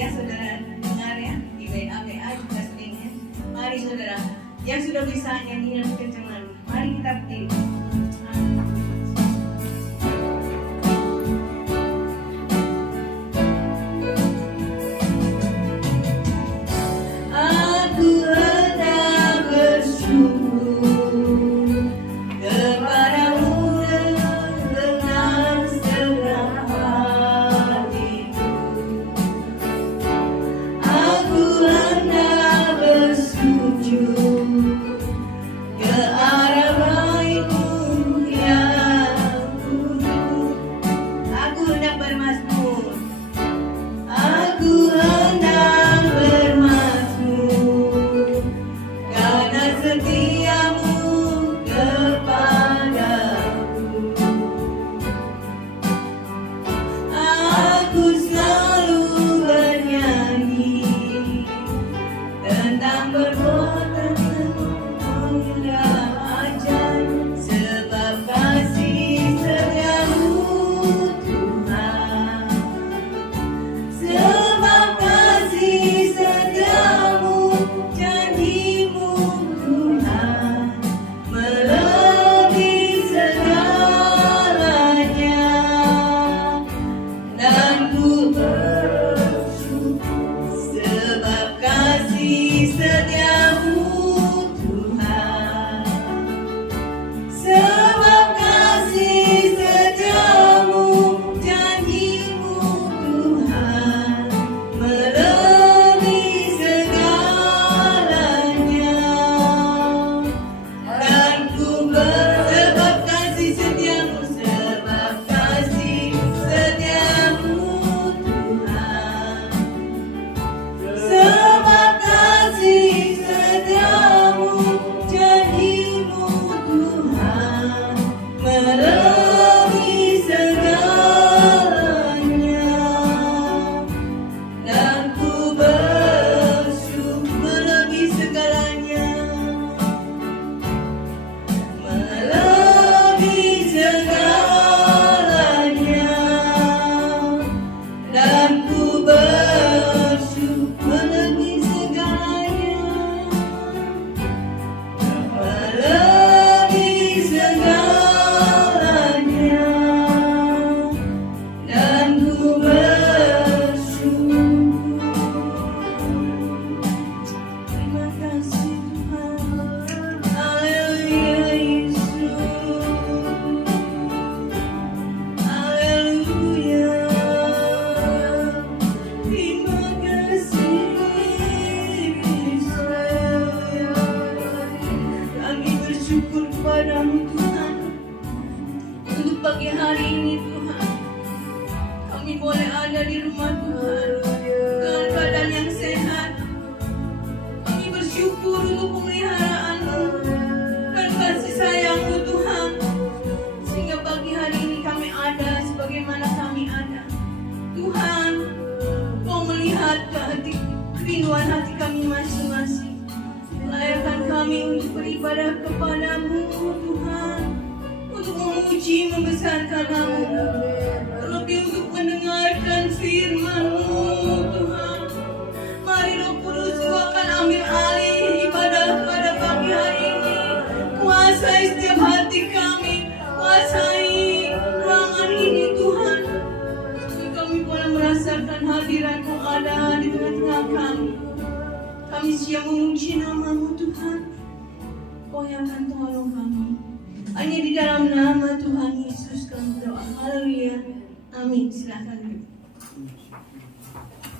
ya saudara, dengar ya, di WA juga sering ya. Mari saudara, yang sudah bisa nyanyi lebih kencang lagi, mari kita berdiri.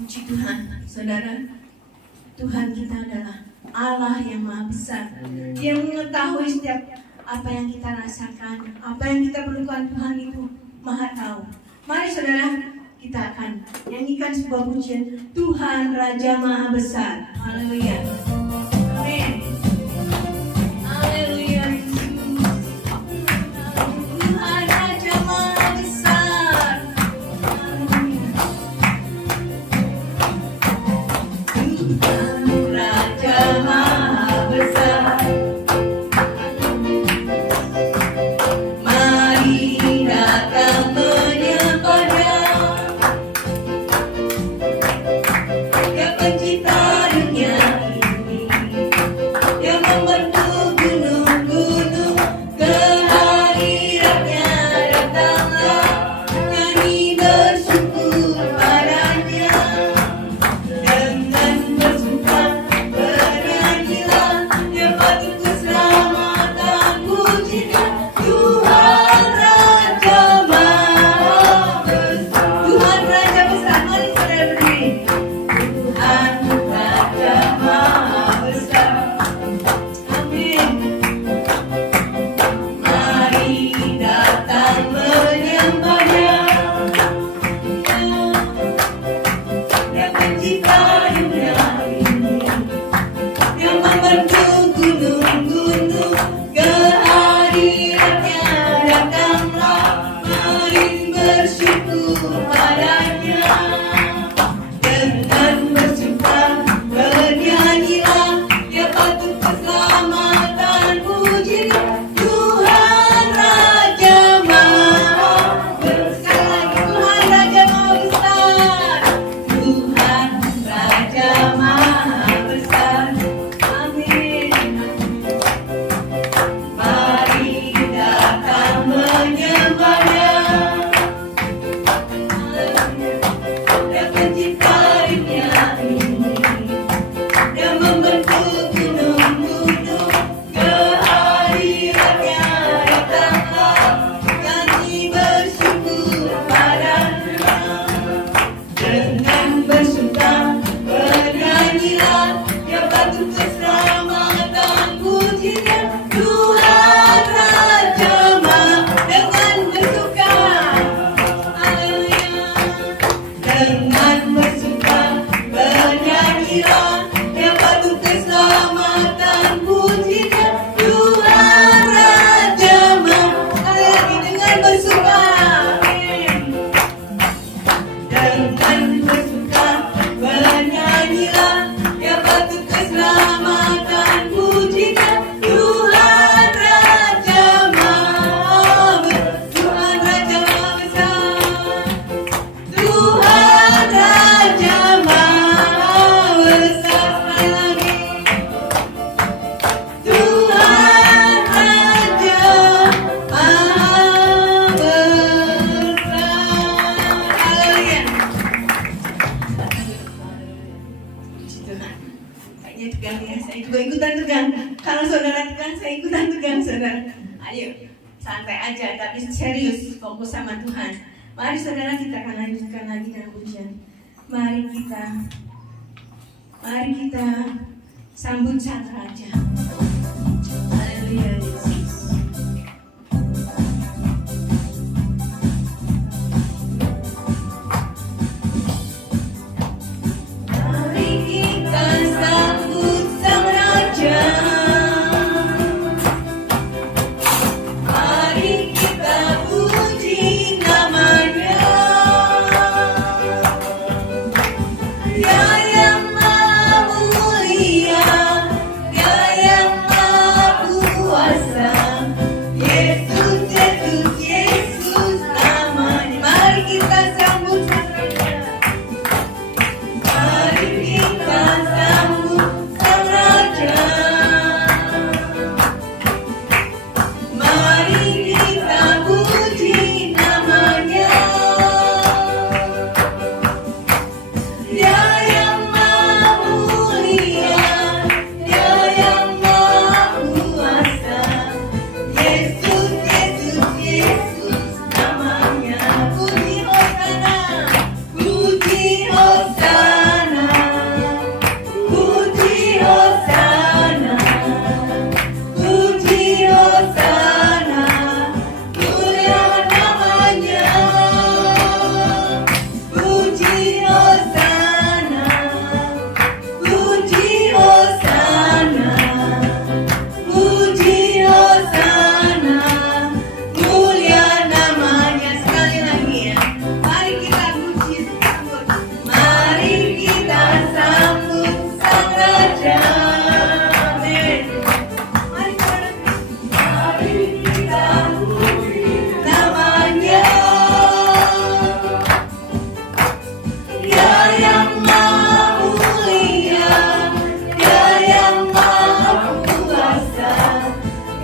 Puji Tuhan, saudara. Tuhan kita adalah Allah yang Maha Besar, yang mengetahui setiap apa yang kita rasakan, apa yang kita perlukan. Tuhan itu Maha tahu. Mari saudara, kita akan nyanyikan sebuah pujian, Tuhan Raja Maha Besar. Haleluya. Amin. Haleluya. Tuhan Raja Maha Besar. Tuhan Raja Maha Besar. Mari datang menyembah Dia. dengan bersuka bernyanyilah, ya patut keselamatan pujinya Tuhan Raja Maha. Dengan bersuka, haleluya, dengan bersuka bernyanyilah, ya patut keselamatan pujinya Tuhan Raja Maha. Lagi dengan bersuka, dengan bersuka bernyanyilah, ya patut keselamatan pujinya Tuhan Raja Maha. Tuhan Raja Maha Besar, Tuhan Raja Maha Besar. Sekali lagi, Tuhan Raja Maha Besar. Haleluya. Puji Tuhan. Kayaknya tegang ya, saya juga ikutan tegang. Kalau saudara tegang, saya ikutan tegang, saudara. Ayo, santai aja, tapi serius, fokus sama Tuhan. Mari saudara, kita akan lanjutkan lagi dengan pujian. Mari kita sambut Sang Raja. Haleluya, Yesus. Mari kita sambut Sang Raja. Mari kita puji namanya. Dia yang maha mulia, Dia yang maha kuasa. Yesus, Yesus, Yesus namanya. Mari kita sambut Sang Raja. Mari kita sambut Sang Raja. Mari kita puji namanya. Dia yang maha mulia, Dia yang maha kuasa. Yesus, Yesus, Yesus namanya. Puji Hosana, puji Hosana, puji Hosana, puji Hosana, mulia namanya. Puji Hosana, puji Hosana, puji Hosana, mulia namanya. Sekali lagi ya, mari kita puji, sambut. Mari kita sambut Sang Raja. Amin. Mari kita puji namanya. Dia yang maha mulia, Dia yang maha kuasa.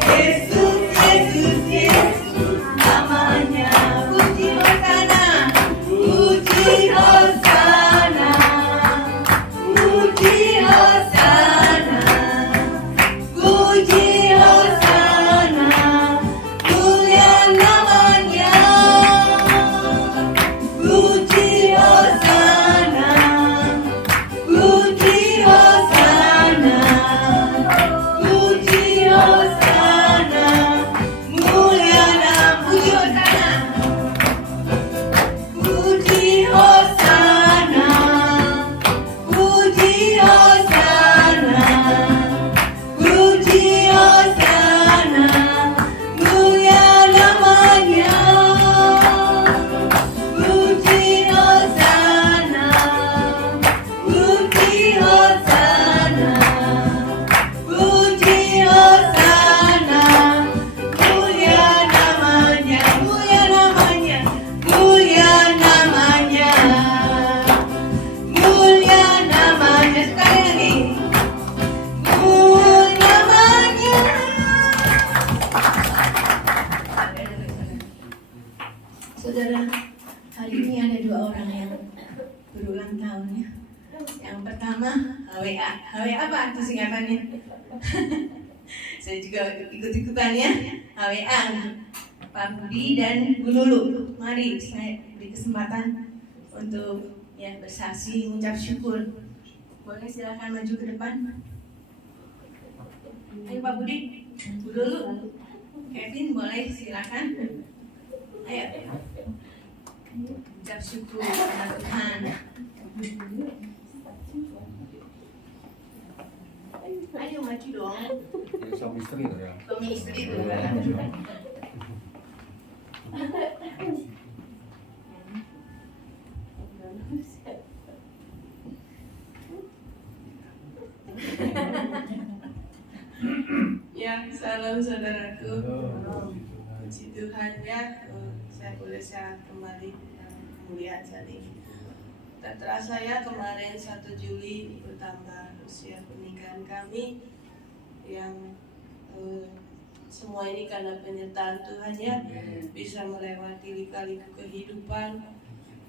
Yesus, Yesus, Yesus namanya. Puji Hosana, puji Hosana, puji Hosana, puji Hosana, mulia namanya. Puji Hosana, puji Hosana, puji Hosana, mulia namanya. Puji Hosana, puji Hosana, puji Hosana, mulia namanya. Puji Hosana, puji Hosana, puji Hosana, mulia namanya, mulia namanya, mulia namanya, mulia namanya. Sekali lagi, mulia namanya. Saudara, hari ini ada dua orang yang berulang tahun ya. Yang pertama HWA. HWA apa arti singkatannya? Saya juga ikut-ikutan ya. HWA. Pak Budi dan Bu Lulu. Mari saya beri kesempatan untuk ya bersaksi mengucap syukur. Boleh silakan maju ke depan. Ayo Pak Budi, dulu. Kevin boleh silakan. Ayo. Ucap syukur kepada Tuhan. Ayo maju dong. Suami istri tuh ya. Suami istri itu. Ya, salam saudaraku. Puji Tuhan ya, saya boleh sehat kembali yang kemuliaan saat ini. Tak terasa ya, kemarin 1 Juli bertambah usia pernikahan kami yang semua ini karena penyertaan Tuhan ya, bisa melewati lika-liku kehidupan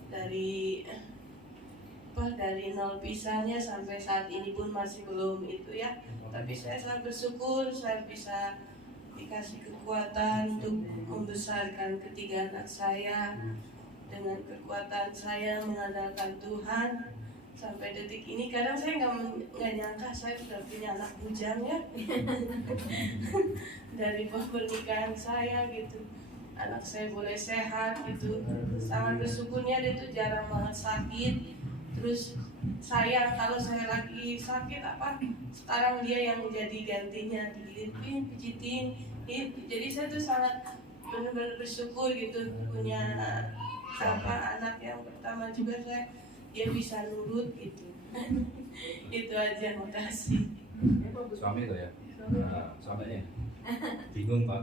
dari nol pisahnya sampai saat ini pun masih belum itu ya. Tapi saya sangat bersyukur saya bisa dikasih kekuatan untuk membesarkan ketiga anak saya dengan kekuatan saya mengandalkan Tuhan. Sampai detik ini kadang saya nggak nyangka saya sudah punya anak bujang ya. Dari pernikahan saya gitu, anak saya boleh sehat gitu. Sangat bersyukurnya dia tuh jarang banget sakit. Terus saya kalau saya lagi sakit sekarang dia yang menjadi gantinya, digigit, pijitin. Jadi saya tuh sangat benar-benar bersyukur gitu punya anak yang pertama juga dia bisa nurut gitu. Itu aja, makasih. Suami tuh ya. Suaminya bingung Pak.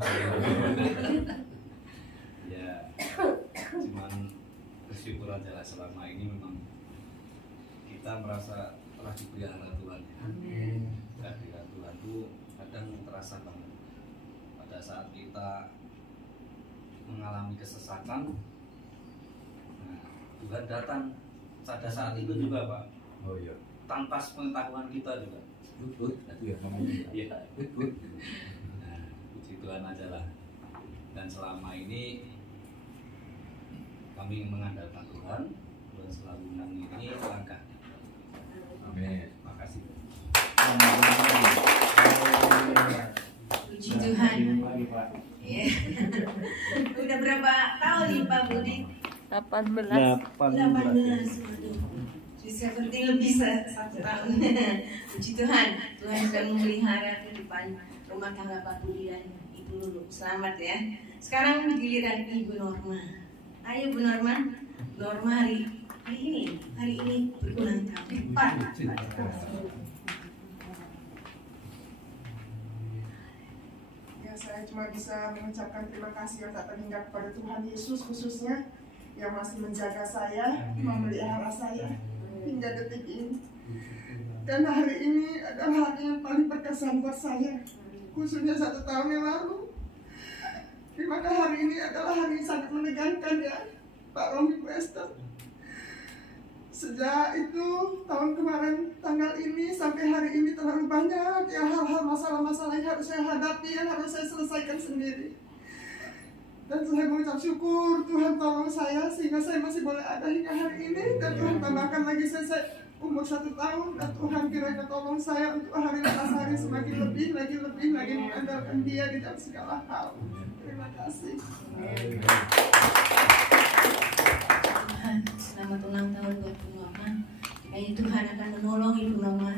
Ya, cuman bersyukur aja lah selama ini memang kita merasa telah dipelihara Tuhan. Kehadiran Tuhan itu kadang terasa banget pada saat kita mengalami kesesakan. Nah, Tuhan datang pada saat itu juga Pak. Oh iya. Tanpa pengetahuan kita juga. Betul. Itu ya namanya. Iya. Betul. Nah, puji Tuhan aja lah. Dan selama ini kami mengandalkan Tuhan dan selalu mengiringi langkah. Amin. Makasih. Puji Tuhan. Ya. Udah berapa tahun nih Pak Budi? 18. 18. Seperti lebih 1 tahun. Puji Tuhan. Tuhan sudah memelihara kehidupan rumah tangga Pak Budi dan Ibu Lulu. Selamat ya. Sekarang giliran Ibu Norma. Ayo Bu Norma. Norma hari ini berulang tahun. Pak. Ya, saya cuma bisa mengucapkan terima kasih yang tak terhingga kepada Tuhan Yesus khususnya yang masih menjaga saya, memelihara saya hingga detik ini. Dan hari ini adalah hari yang paling berkesan buat saya, khususnya 1 tahun yang lalu. Dimana hari ini adalah hari yang sangat menegangkan ya, Pak Romi Bu Esther. Sejak itu tahun kemarin tanggal ini sampai hari ini terlalu banyak ya hal-hal masalah-masalah yang harus saya hadapi, yang harus saya selesaikan sendiri. Dan saya mengucap syukur Tuhan tolong saya sehingga saya masih boleh ada hingga hari ini. Dan Tuhan tambahkan lagi saya umur 1 tahun. Dan Tuhan kiranya tolong saya untuk hari lepas hari semakin lebih lagi mengandalkan Dia di dalam segala hal. Terima kasih. Tuhan, selamat ulang tahun buat Bu Norma. Kayaknya Tuhan akan menolong Ibu Norma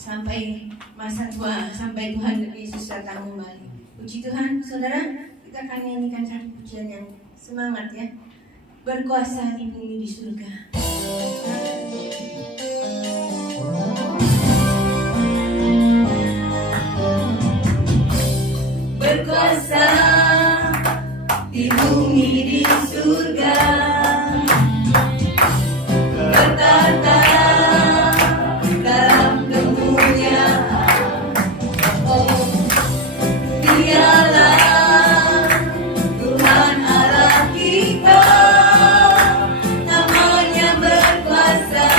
sampai masa tua, sampai Tuhan Yesus datang kembali. Puji Tuhan, saudara, kita akan nyanyikan satu pujian yang semangat ya. Berkuasa di bumi di surga. Berkuasa di bumi di surga, bertata dalam kemuliaan. Oh, Dialah Tuhan Allah kita, namanya berkuasa.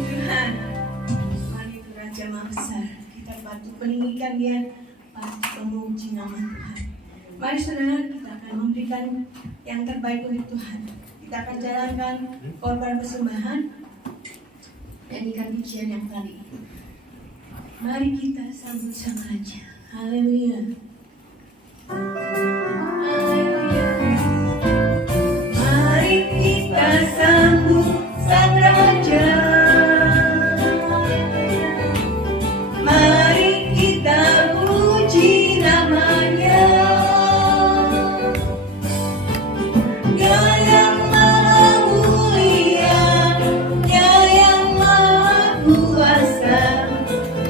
Tuhan. Mari Raja Maha Besar, kita patut meninggikan Dia, patut memuji nama Tuhan. Mari saudara, kita akan memberikan yang terbaik untuk Tuhan. Kita akan jalankan korban persembahan, nyanyikan pujian yang tadi. Mari kita sambut Sang Raja. Haleluya. Haleluya. Mari kita sambut Sang Raja. Mari kita puji namanya. Dia yang maha mulia, Dia yang maha kuasa.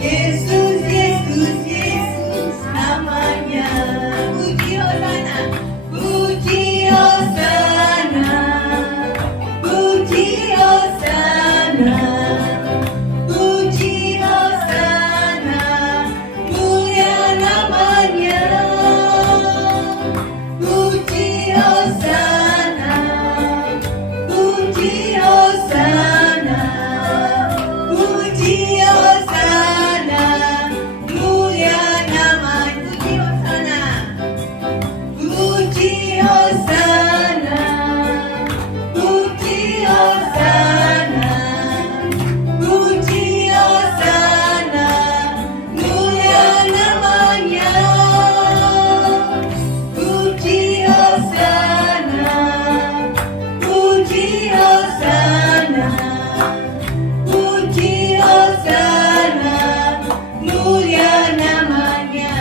Yesus, Yesus, Yesus namanya. Puji Hosana, puji Hosana, puji Hosana, puji Hosana, mulia namanya. Puji Hosana, puji Hosana, puji Hosana, mulia namanya. Puji Hosana, puji Hosana, puji Hosana, mulia namanya. Puji Hosana, puji Hosana, puji Hosana, mulia namanya.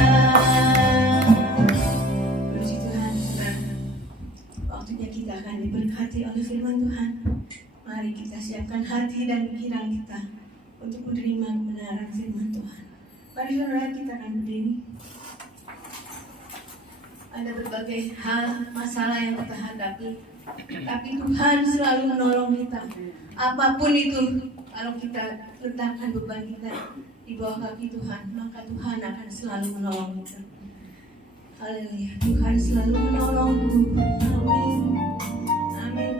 Puji Tuhan, saudara. Waktunya kita akan diberkati oleh firman Tuhan. Mari kita siapkan hati dan pikiran kita untuk menerima kebenaran firman Tuhan. Mari saudara, kita akan berdiri. Ada berbagai hal, masalah yang kita hadapi, tapi Tuhan selalu menolong kita. Apapun itu, kalau kita letakkan beban kita di bawah kaki Tuhan, maka Tuhan akan selalu menolong kita. Haleluya, Tuhan selalu menolongku. Amin. Amin.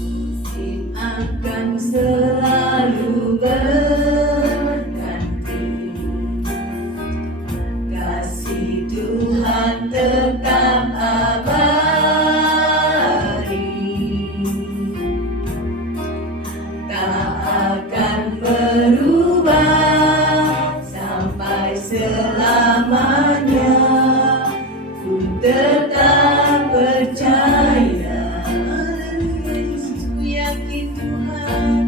Musim akan selalu berganti, kasih Tuhan tetap abadi, tak akan berubah sampai selamanya. Ku tetap percaya, Yesus, ku yakin Tuhan,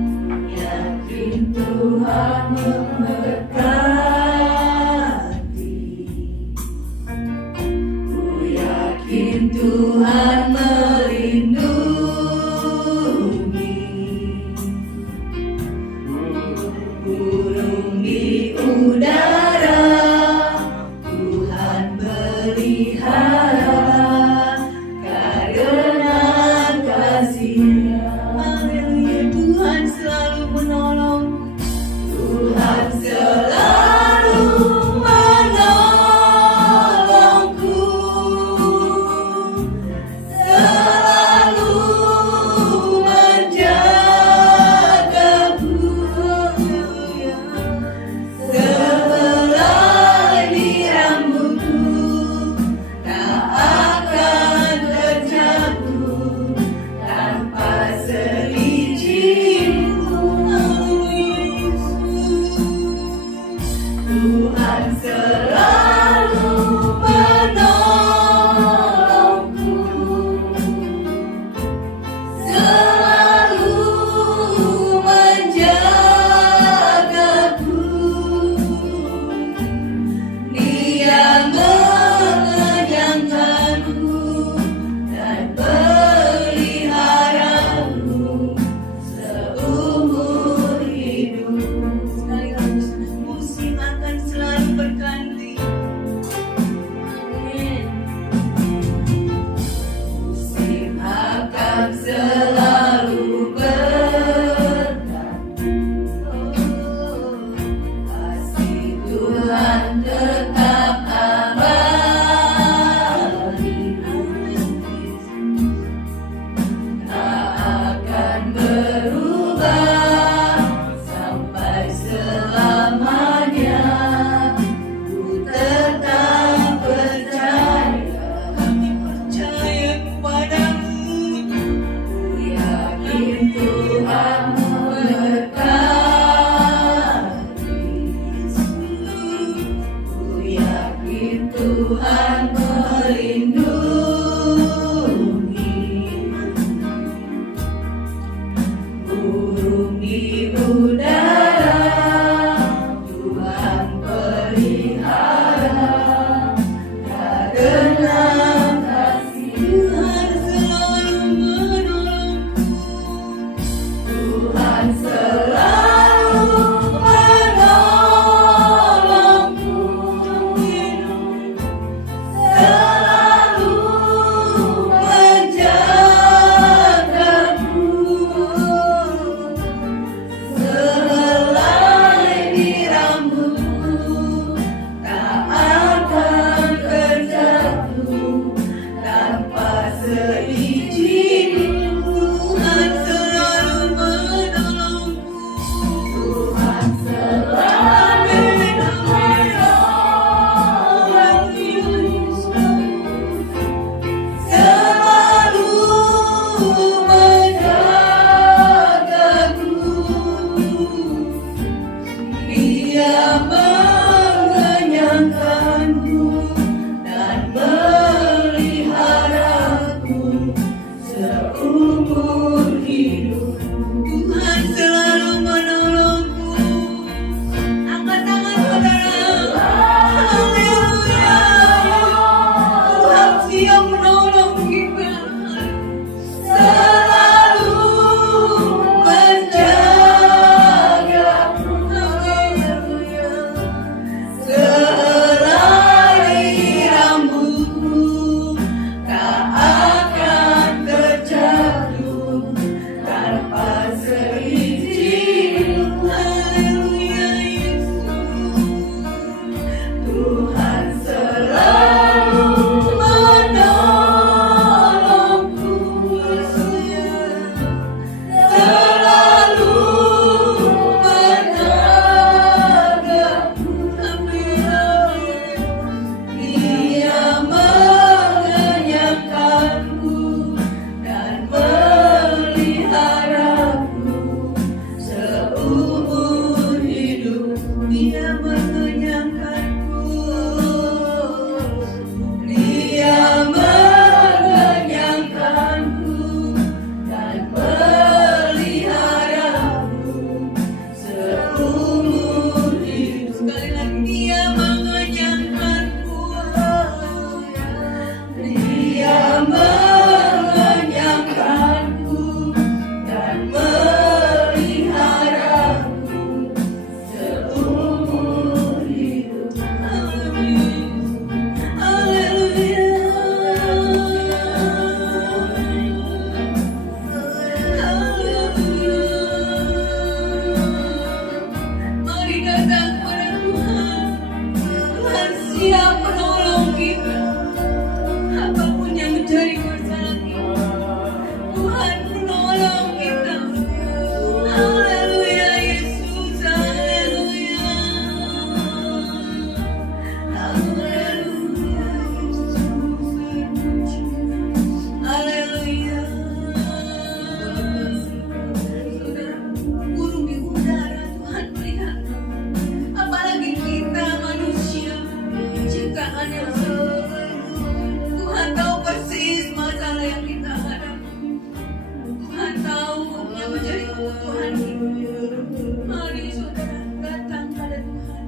menjadi kebutuhan kita. Mari saudara datang pada Tuhan.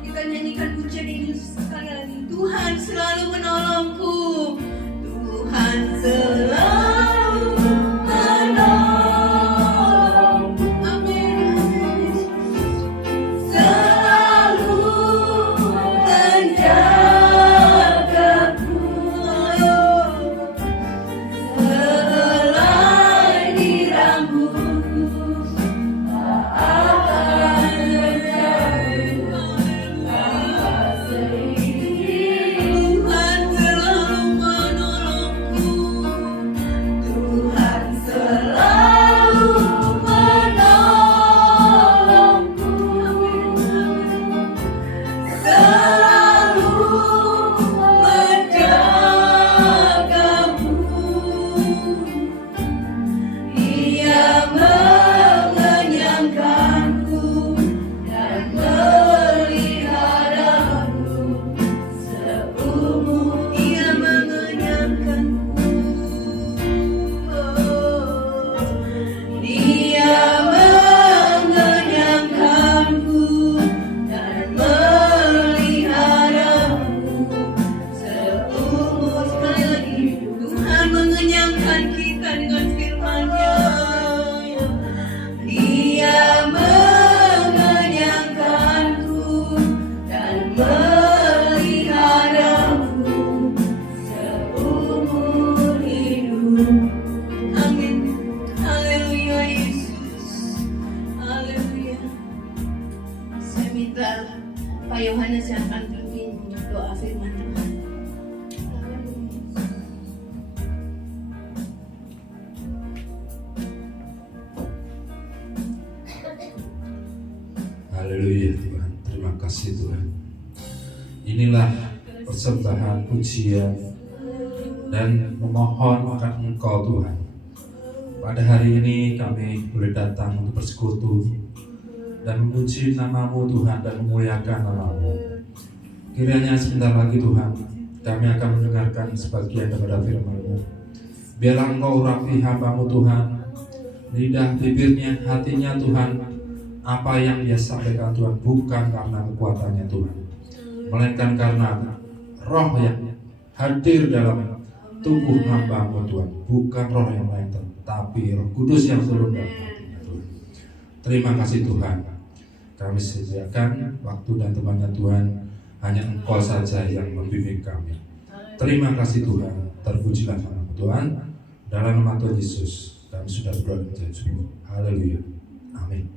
Kita nyanyikan pujian ini sekali lagi. Tuhan selalu menolongku. Tuhan selalu menolongku. Amin. Selalu menjagaku. Helai di rambutku, tak akan terjauh. Tuhan selalu menolongku. Tuhan selalu menolongku. Selalu menjagamu. Ia mengenyangkanku dan meliharaku seumur. Ia mengenyangkanku. Dia mengenyangkanku dan meliharaku seumur. Sekali lagi, Tuhan mengenyangkan kita dengan firman-Nya. Dia mengenyangkanku dan meliharaku seumur hidup. Amin. Haleluya Yesus. Haleluya. Saya minta Pak Yohanes yang akan pimpin doa firman Tuhan. Haleluya Tuhan, terima kasih Tuhan. Inilah persembahan pujian dan memohon akan Engkau Tuhan. Pada hari ini kami boleh datang untuk bersekutu dan memuji nama-Mu Tuhan dan memuliakan nama-Mu. Kiranya sebentar lagi Tuhan, kami akan mendengarkan sebagian daripada firman-Mu. Biarlah Engkau urapi hamba-Mu Tuhan, lidah, bibirnya, hatinya Tuhan. Apa yang dia sampaikan Tuhan bukan karena kekuatannya Tuhan, melainkan karena roh yang hadir dalam tubuh hamba-Mu Tuhan. Bukan roh yang lain, tapi Roh Kudus yang turun dalam hatinya Tuhan. Terima kasih Tuhan. Kami sediakan waktu dan temannya Tuhan. Hanya Engkau saja yang membimbing kami. Terima kasih Tuhan. Terpujilah nama Tuhan. Dalam nama Tuhan Yesus kami sudah berdoa dan menjadi sembuh. Haleluya. Amin.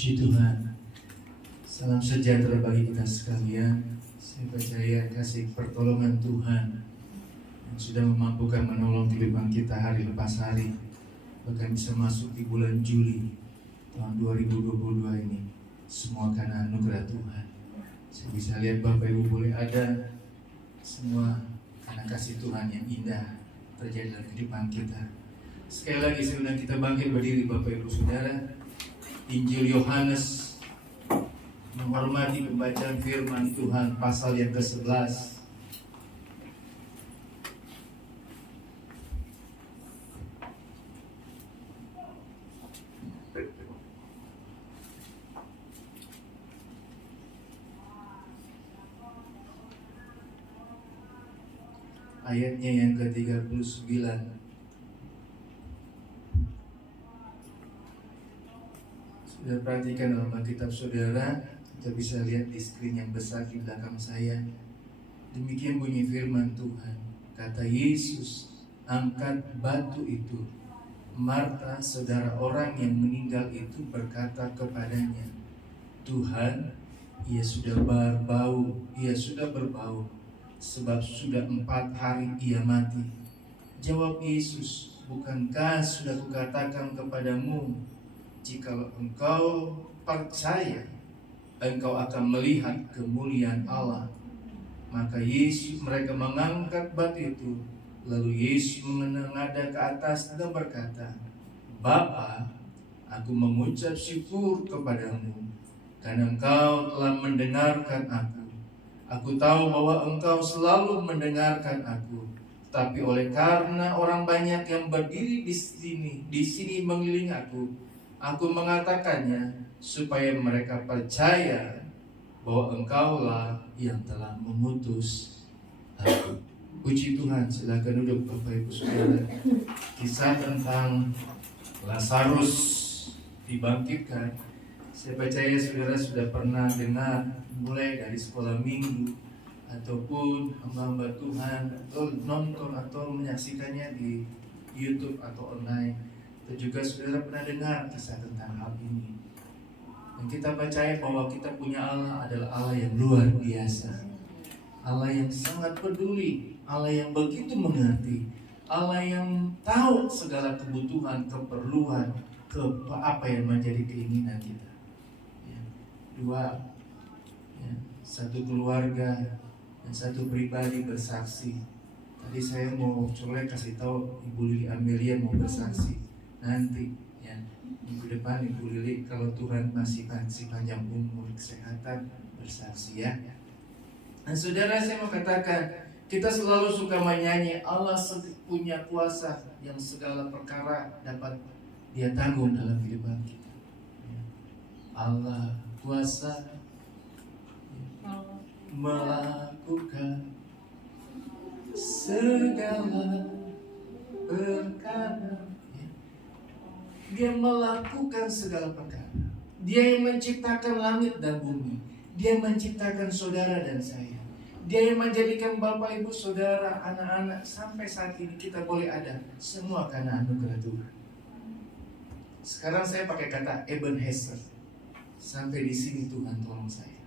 Puji Tuhan. Salam sejahtera bagi kita sekalian. Saya percaya kasih pertolongan Tuhan yang sudah memampukan menolong kehidupan kita hari lepas hari, bahkan bisa masuk di bulan Juli tahun 2022 ini, semua karena anugerah Tuhan. Saya bisa lihat Bapak Ibu boleh ada, semua karena kasih Tuhan yang indah terjadi dalam kehidupan kita. Sekali lagi sebelum kita bangkit berdiri Bapak Ibu Saudara, Injil Yohanes menghormati pembacaan firman Tuhan pasal yang ke-11. Ayatnya yang ke-39. Sudah perhatikan dalam Alkitab Saudara, kita bisa lihat di screen yang besar di belakang saya. Demikian bunyi firman Tuhan. Kata Yesus, angkat batu itu. Marta, saudara orang yang meninggal itu, berkata kepadanya, Tuhan, ia sudah berbau, sebab sudah 4 hari ia mati. Jawab Yesus, bukankah sudah kukatakan kepadamu, jikalau engkau percaya, engkau akan melihat kemuliaan Allah. Maka mereka mengangkat batu itu. Lalu Yesus menengadah ke atas dan berkata, Bapa, aku mengucap syukur kepadamu, karena engkau telah mendengarkan aku. Aku tahu bahwa engkau selalu mendengarkan aku. Tapi oleh karena orang banyak yang berdiri di sini mengelilingi aku mengatakannya supaya mereka percaya bahwa engkaulah yang telah mengutus aku. Puji Tuhan, silakan duduk Bapak Ibu Saudara. Kisah tentang Lazarus dibangkitkan, saya percaya saudara sudah pernah dengar mulai dari sekolah minggu ataupun hamba-hamba Tuhan, atau nonton atau menyaksikannya di YouTube atau online. Dan juga saudara pernah dengar kisah tentang hal ini. Dan kita percaya bahwa kita punya Allah adalah Allah yang luar biasa, Allah yang sangat peduli, Allah yang begitu mengerti, Allah yang tahu segala kebutuhan, keperluan, apa yang menjadi keinginan kita. Ya. Dua, ya, satu keluarga dan satu pribadi bersaksi. Tadi saya mau coba kasih tahu Ibu Lili Amelia mau bersaksi nanti, ya, minggu depan Ibu Lili kalau Tuhan masih kasih panjang umur, kesehatan, bersaksi ya. Dan saudara, saya mau katakan, kita selalu suka menyanyi Allah punya kuasa yang segala perkara dapat Dia tanggung dalam kehidupan kita. Allah kuasa melakukan segala perkara. Dia melakukan segala perkara. Dia yang menciptakan langit dan bumi. Dia menciptakan saudara dan saya. Dia yang menjadikan Bapak Ibu Saudara, anak-anak sampai saat ini kita boleh ada, semua karena anugerah Tuhan. Sekarang saya pakai kata Ebenezer. Sampai di sini Tuhan tolong saya.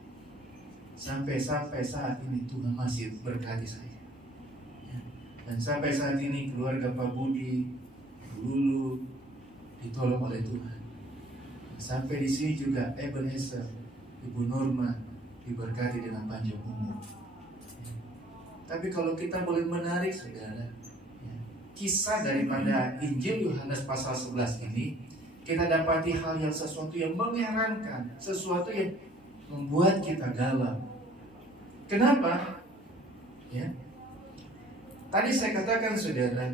Sampai saat ini Tuhan masih berkati saya. Ya. Dan sampai saat ini keluarga Pak Budi, Lulu ditolong oleh Tuhan. Sampai di sini juga Ebenezer, Ibu Norma diberkati dengan panjang umur. Ya. Tapi kalau kita boleh menarik saudara, ya, kisah daripada Injil Yohanes pasal 11 ini, kita dapati hal yang sesuatu yang mengherankan, sesuatu yang membuat kita galau. Kenapa? Ya. Tadi saya katakan saudara,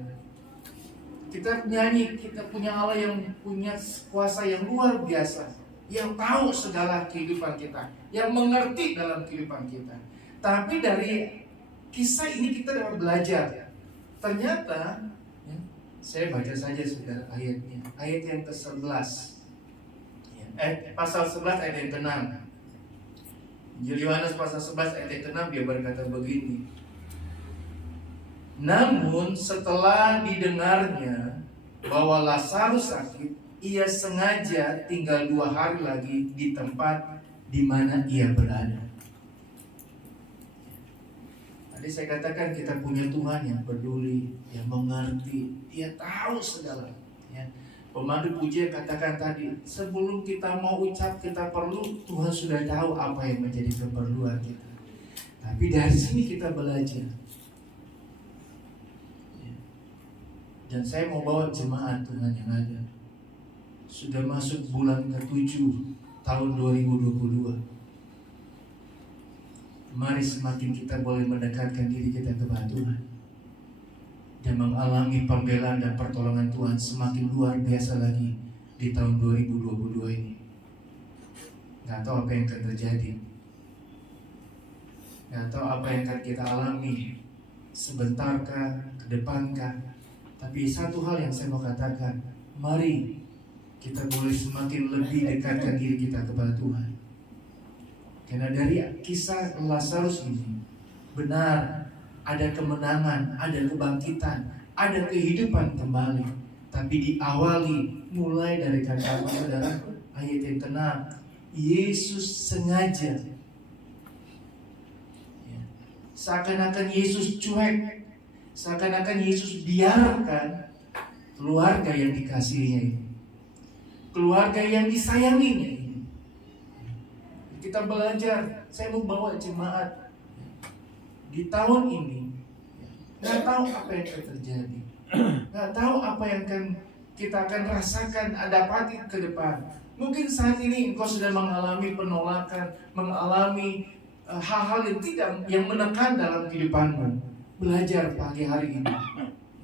kita nyanyi, kita punya Allah yang punya kuasa yang luar biasa, yang tahu segala kehidupan kita, yang mengerti dalam kehidupan kita. Tapi dari kisah ini kita dapat belajar. Ternyata, ya, saya baca saja saudara ayatnya, ayat yang ke-11, ya, pasal 11 ayat yang ke-6. Injil Yohanes pasal 11 ayat yang ke-6, dia berkata begini. Namun setelah didengarnya bahwa Lazarus sakit, ia sengaja tinggal 2 hari lagi di tempat di mana ia berada. Tadi saya katakan kita punya Tuhan yang peduli, yang mengerti, Dia tahu segala. Ya. Pemandu pujian katakan tadi, sebelum kita mau ucap kita perlu, Tuhan sudah tahu apa yang menjadi keperluan kita. Tapi dari sini kita belajar. Ya. Dan saya mau bawa jemaat Tuhan yang ada. Sudah masuk bulan ke-7 tahun 2022. Mari semakin kita boleh mendekatkan diri kita kepada Tuhan dan mengalami pembelaan dan pertolongan Tuhan semakin luar biasa lagi di tahun 2022 ini. Gak tahu apa yang akan terjadi, gak tahu apa yang akan kita alami, sebentarkah, ke depankah. Tapi satu hal yang saya mau katakan, mari kita boleh semakin lebih dekatkan diri kita kepada Tuhan. Karena dari kisah Lazarus ini benar ada kemenangan, ada kebangkitan, ada kehidupan kembali. Tapi diawali mulai dari kata saudara ayat yang ke-6, Yesus sengaja, ya, seakan-akan Yesus cuek, Seakan-akan Yesus biarkan keluarga yang dikasihinya ini, keluarga yang disayanginya ini. Kita belajar, saya mau bawa jemaat di tahun ini, nggak tahu apa yang akan terjadi, nggak tahu apa yang kita akan rasakan, dapati ke depan. Mungkin saat ini engkau sedang mengalami penolakan, mengalami hal-hal yang menekan dalam kehidupanmu. Belajar pagi hari ini,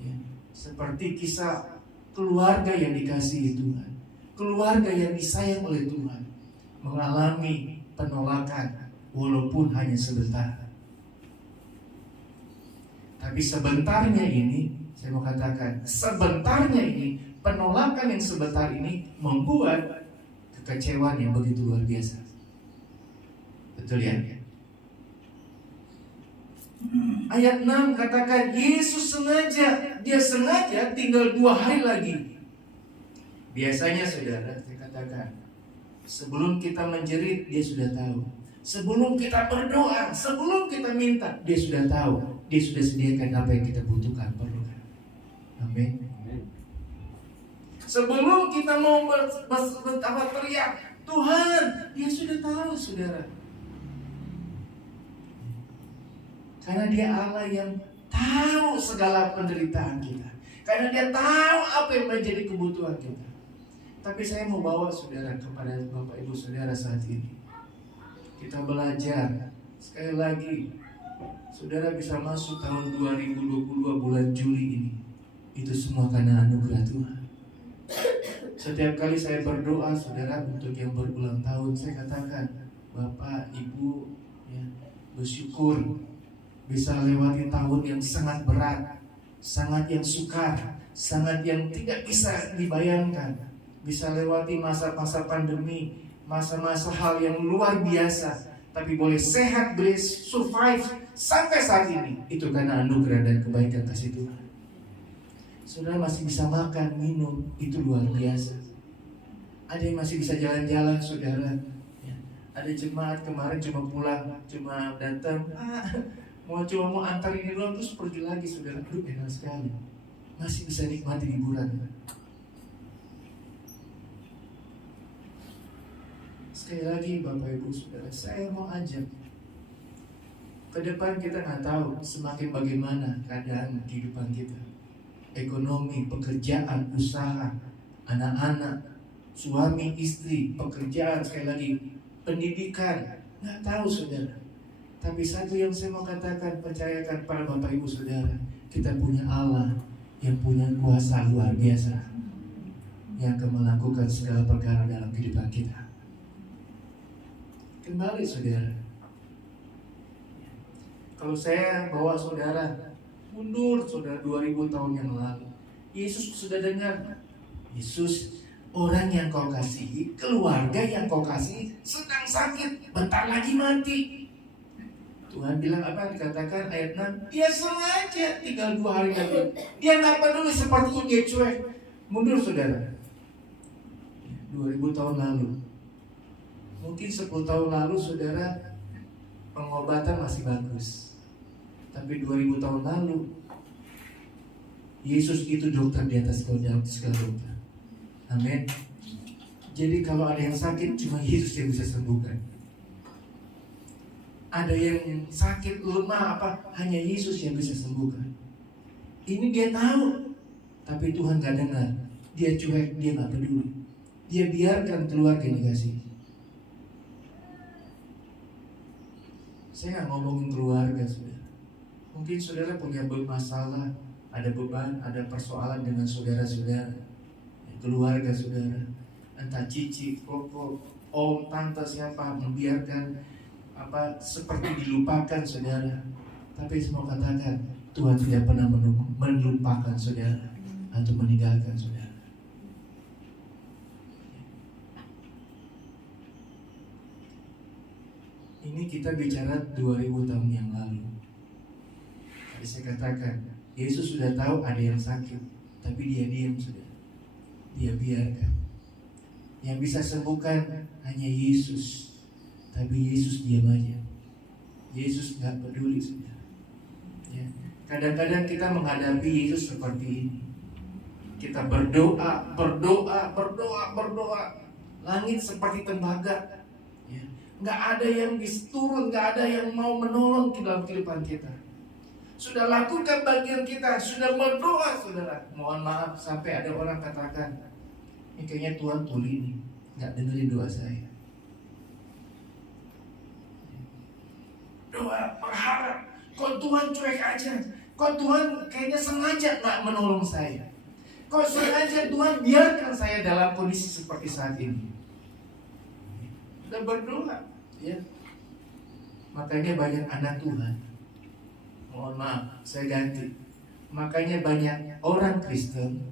ya, seperti kisah keluarga yang dikasihi Tuhan, keluarga yang disayang oleh Tuhan, mengalami penolakan walaupun hanya sebentar. Tapi sebentarnya ini, saya mau katakan, sebentarnya ini, penolakan yang sebentar ini membuat kekecewaan yang begitu luar biasa. Betul ya? Ayat 6 katakan Yesus dia sengaja tinggal 2 hari lagi. Biasanya saudara, saya katakan, sebelum kita menjerit dia sudah tahu. Sebelum kita berdoa, sebelum kita minta, dia sudah tahu. Dia sudah sediakan apa yang kita butuhkan, perlukan. Amin. Sebelum kita mau teriak Tuhan, dia sudah tahu, saudara. Karena dia Allah yang tahu segala penderitaan kita. Karena dia tahu apa yang menjadi kebutuhan kita. Tapi saya mau bawa saudara kepada Bapak Ibu Saudara saat ini. Kita belajar. Sekali lagi, saudara bisa masuk tahun 2022 bulan Juli ini. Itu semua karena anugerah Tuhan. Setiap kali saya berdoa, saudara, untuk yang berulang tahun, saya katakan, Bapak, Ibu, ya, bersyukur bisa lewati tahun yang sangat berat, sangat yang sukar, sangat yang tidak bisa dibayangkan. Bisa lewati masa-masa pandemi, masa-masa hal yang luar biasa, tapi boleh sehat, boleh survive sampai saat ini. Itu karena anugerah dan kebaikan kasih Tuhan. Saudara masih bisa makan, minum, itu luar biasa. Ada yang masih bisa jalan-jalan, saudara. Ya. Ada jemaat kemarin cuma pulang, cuma datang, mau antar ini doang terus pergi lagi, saudara. Aduh, enak sekali. Masih bisa nikmati hiburan. Sekali lagi, Bapak Ibu Saudara, saya mau ajak. Ke depan kita nggak tahu semakin bagaimana keadaan kehidupan kita. Ekonomi, pekerjaan, usaha, anak-anak, suami, istri, pekerjaan, sekali lagi, pendidikan, nggak tahu saudara. Tapi satu yang saya mau katakan, percayakan pada Bapak Ibu Saudara, kita punya Allah yang punya kuasa luar biasa, yang akan melakukan segala perkara dalam kehidupan kita. Kembali saudara, kalau saya bawa saudara mundur, saudara, 2000 tahun yang lalu, Yesus sudah dengar. Yesus, orang yang kau kasihi, keluarga yang kau kasihi sedang sakit, bentar lagi mati. Tuhan bilang apa? Dikatakan ayat 6, dia sengaja tinggal 2 hari lagi. Dia nggak peduli, seperti dia cuek. Mundur saudara, 2000 tahun lalu. Mungkin 10 tahun lalu saudara, pengobatan masih bagus. Tapi 2000 tahun lalu, Yesus itu dokter di atas segala dokter. Amin. Jadi kalau ada yang sakit, cuma Yesus yang bisa sembuhkan. Ada yang sakit, lemah apa, hanya Yesus yang bisa sembuhkan. Ini dia tahu, tapi Tuhan gak dengar. Dia cuek, dia gak peduli. Dia biarkan keluarga yang dikasih. Saya gak ngomongin keluarga, saudara. Mungkin saudara punya masalah, ada beban, ada persoalan dengan saudara-saudara, keluarga saudara, entah cici, koko, om, tante, siapa, membiarkan apa seperti dilupakan saudara. Tapi saya mau katakan, Tuhan tidak pernah melupakan saudara atau meninggalkan saudara. Ini kita bicara 2000 tahun yang lalu. Tadi saya katakan, Yesus sudah tahu ada yang sakit, tapi dia diam saudara. Dia biarkan. Yang bisa sembuhkan hanya Yesus, tapi Yesus diam aja. Yesus nggak peduli saudara. Ya. Kadang-kadang kita menghadapi Yesus seperti ini. Kita berdoa. Langit seperti tembaga. Ya. Nggak ada yang bisa turun, nggak ada yang mau menolong di dalam kehidupan kita. Sudah lakukan bagian kita, sudah berdoa, saudara. Mohon maaf sampai ada orang katakan, ini kayaknya Tuhan tuli nih, nggak dengerin doa saya. Doa berharap, kok Tuhan cuek aja, kok Tuhan kayaknya sengaja nggak menolong saya, kok sengaja Tuhan biarkan saya dalam kondisi seperti saat ini. Sudah berdoa, ya. Makanya banyak anak Tuhan, mohon maaf, saya ganti. Makanya banyak orang Kristen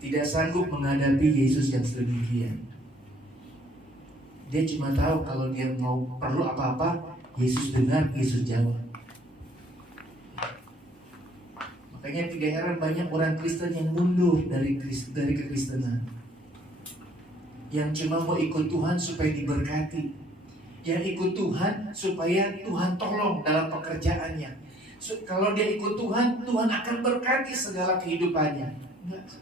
tidak sanggup menghadapi Yesus yang sedemikian. Dia cuma tahu kalau dia mau perlu apa-apa, Yesus dengar, Yesus jawab. Makanya tidak heran banyak orang Kristen yang mundur dari kekristenan. Yang cuma mau ikut Tuhan supaya diberkati, yang ikut Tuhan supaya Tuhan tolong dalam pekerjaannya. Kalau dia ikut Tuhan, Tuhan akan berkati segala kehidupannya. Enggak.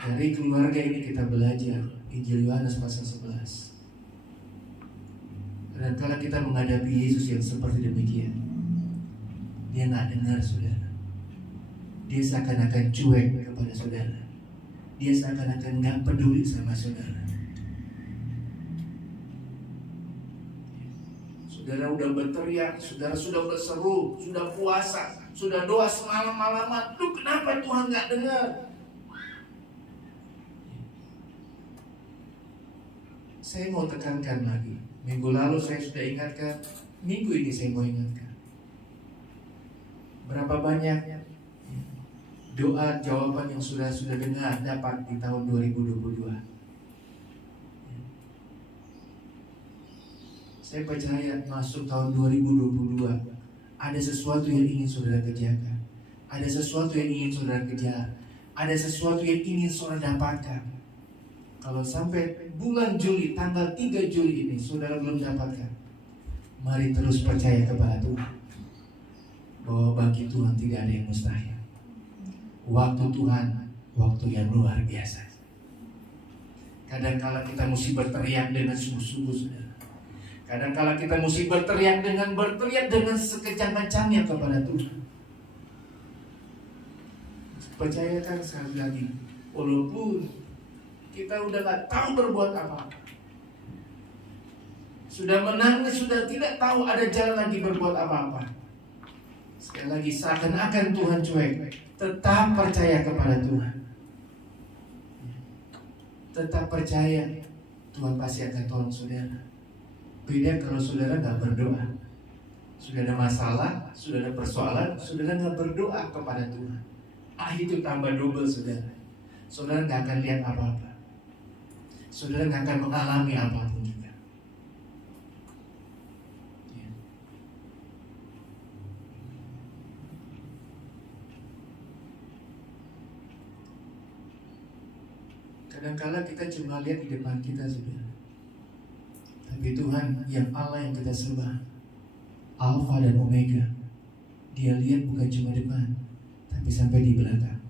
Dari keluarga ini kita belajar Injil Yohanes pasal 11. Dan kalau kita menghadapi Yesus yang seperti demikian, dia nggak dengar saudara. Dia seakan-akan cuek kepada saudara. Dia seakan-akan nggak peduli sama saudara. Saudara udah berteriak, saudara sudah berseru, sudah puasa, sudah doa semalam-malaman. Duh, kenapa Tuhan nggak dengar? Saya mau tekankan lagi. Minggu lalu saya sudah ingatkan, minggu ini saya mau ingatkan. Berapa banyak doa jawaban yang sudah dengar dapat di tahun 2022. Saya percaya masuk tahun 2022 ada sesuatu yang ingin saudara kerjakan, ada sesuatu yang ingin saudara kejar, ada sesuatu yang ingin saudara dapatkan. Kalau sampai bulan Juli, tanggal 3 Juli ini saudara belum dapatkan, mari terus percaya kepada Tuhan bahwa bagi Tuhan tidak ada yang mustahil. Waktu Tuhan, waktu yang luar biasa. Kadang-kala kita mesti berteriak dengan sungguh-sungguh, saudara. Kadang-kala kita mesti berteriak dengan sekencang-kencangnya kepada Tuhan. Percayakan sekali lagi, walaupun kita udah gak tahu berbuat apa, sudah menangis, sudah tidak tahu ada jalan lagi berbuat apa-apa, sekali lagi seakan-akan Tuhan cuek, tetap percaya kepada Tuhan. Tetap percaya Tuhan pasti akan tolong saudara. Beda kalau saudara gak berdoa. Sudah ada masalah, sudah ada persoalan, saudara gak berdoa kepada Tuhan. Itu tambah double saudara. Saudara gak akan lihat apa-apa. Saudara gak akan mengalami apapun juga. Kadang-kala kita cuma lihat di depan kita saudara. Tapi Tuhan yang Allah yang kita sembah, Alfa dan Omega, Dia lihat bukan cuma depan, tapi sampai di belakang.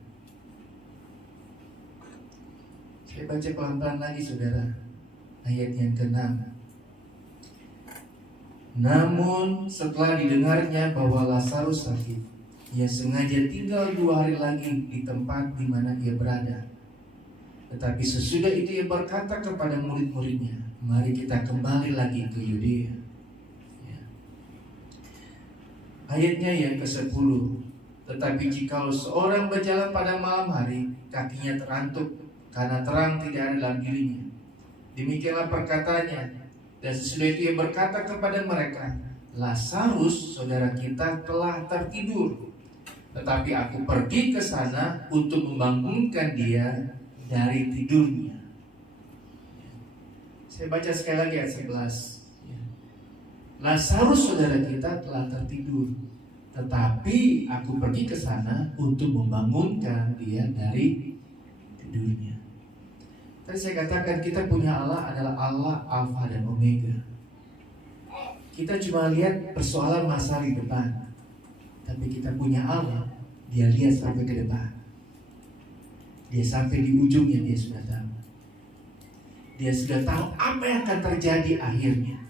Saya baca pelan-pelan lagi saudara, ayat yang ke-6. Namun setelah didengarnya bahwa Lazarus sakit, ia sengaja tinggal 2 hari lagi di tempat di mana ia berada. Tetapi sesudah itu ia berkata kepada murid-muridnya, mari kita kembali lagi ke Yudea. Ya. Ayatnya yang ke-10. Tetapi jikalau seorang berjalan pada malam hari, kakinya terantuk, karena terang tidak ada dalam dirinya. Demikianlah perkataannya. Dan sesudah itu ia berkata kepada mereka, Lazarus, saudara kita, telah tertidur. Tetapi aku pergi ke sana untuk membangunkan dia dari tidurnya. Saya baca sekali lagi ayat 11. Lazarus saudara kita telah tertidur, tetapi aku pergi ke sana untuk membangunkan dia dari tidurnya. Tadi saya katakan kita punya Allah adalah Allah Alfa dan Omega. Kita cuma lihat persoalan masalah di depan, tapi kita punya Allah, dia lihat sampai ke depan. Dia sampai di ujungnya, dia sudah tahu. Dia sudah tahu apa yang akan terjadi akhirnya.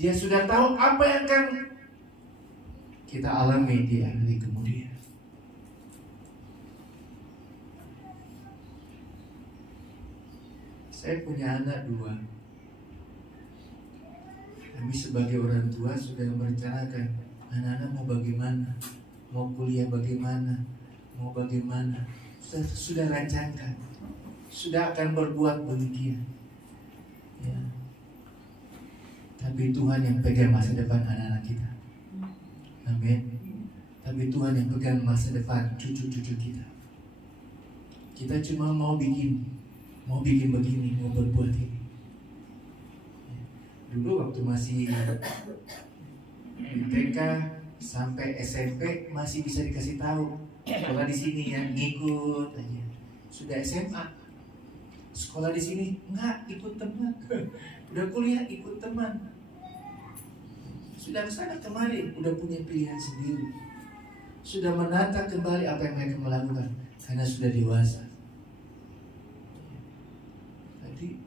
Dia sudah tahu apa yang akan kita alami di hari kemudian. Saya punya anak 2. Kami sebagai orang tua sudah merencanakan anak-anak mau bagaimana, mau kuliah bagaimana, mau bagaimana. Sudah rancangkan, sudah akan berbuat demikian. Ya. Tapi Tuhan yang pegang masa depan anak-anak kita. Amin. Tapi Tuhan yang pegang masa depan cucu-cucu kita. Kita cuma mau bikin begini, mau berbuat ini. Dulu waktu masih di TK sampai SMP masih bisa dikasih tahu. Sekolah di sini ya ngikut aja. Sudah SMA, sekolah di sini enggak, ikut teman. Udah kuliah ikut teman. Sudah kesana kemari, udah punya pilihan sendiri. Sudah menata kembali apa yang mereka melakukan karena sudah dewasa. Tadi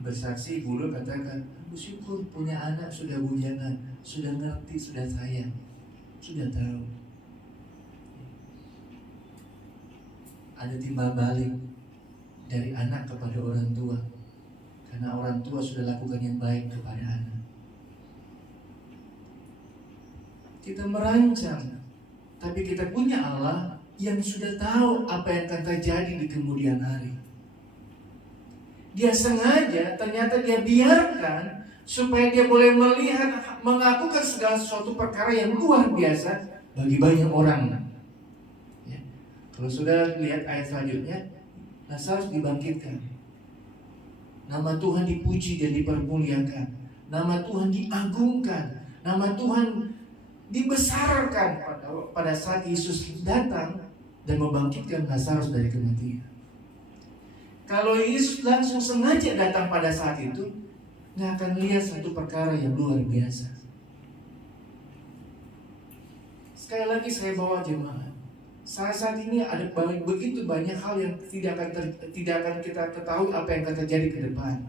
bersaksi guru katakan, bersyukur punya anak sudah bujangan, sudah ngerti, sudah sayang, sudah tahu. Ada timbal balik dari anak kepada orang tua, karena orang tua sudah lakukan yang baik kepada anak. Kita merancang, tapi kita punya Allah yang sudah tahu apa yang akan terjadi di kemudian hari. Dia sengaja, ternyata dia biarkan supaya dia boleh melihat, melakukan segala sesuatu perkara yang luar biasa bagi banyak orang. Ya. Kalau sudah lihat ayat selanjutnya, Lazarus dibangkitkan. Nama Tuhan dipuji dan dipermuliakan. Nama Tuhan diagungkan. Nama Tuhan dibesarkan pada saat Yesus datang dan membangkitkan Lazarus dari kematian. Kalau Yesus langsung sengaja datang pada saat itu, nggak akan lihat satu perkara yang luar biasa. Sekali lagi saya bawa jemaat. Saat ini ada begitu banyak hal yang tidak akan kita ketahui apa yang akan terjadi ke depan.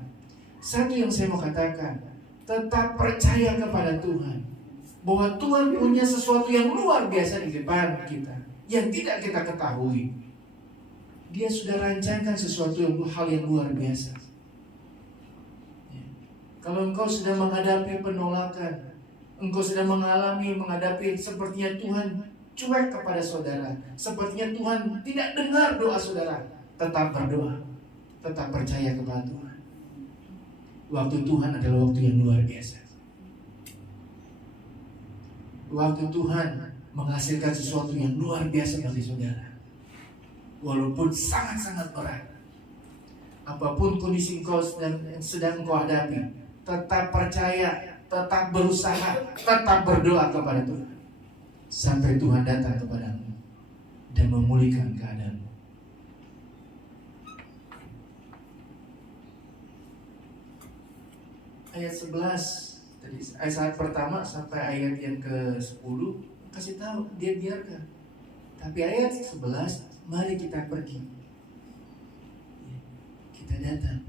Satu yang saya mau katakan, tetap percaya kepada Tuhan. Bahwa Tuhan punya sesuatu yang luar biasa di depan kita yang tidak kita ketahui. Dia sudah rancangkan sesuatu hal yang luar biasa. Ya. Kalau engkau sedang menghadapi penolakan, engkau sedang menghadapi sepertinya Tuhan cuek kepada saudara, sepertinya Tuhan tidak dengar doa saudara, tetap berdoa, tetap percaya kepada Tuhan. Waktu Tuhan adalah waktu yang luar biasa. Waktu Tuhan menghasilkan sesuatu yang luar biasa bagi saudara. Walaupun sangat-sangat berat, apapun kondisi engkau sedang engkau hadapi, tetap percaya, tetap berusaha, tetap berdoa kepada Tuhan sampai Tuhan datang kepadamu dan memulihkan keadaanmu. Ayat 11 tadi, ayat pertama sampai ayat yang ke-10 kasih tahu dia biarkan. Tapi ayat 11, mari kita pergi. Kita datang.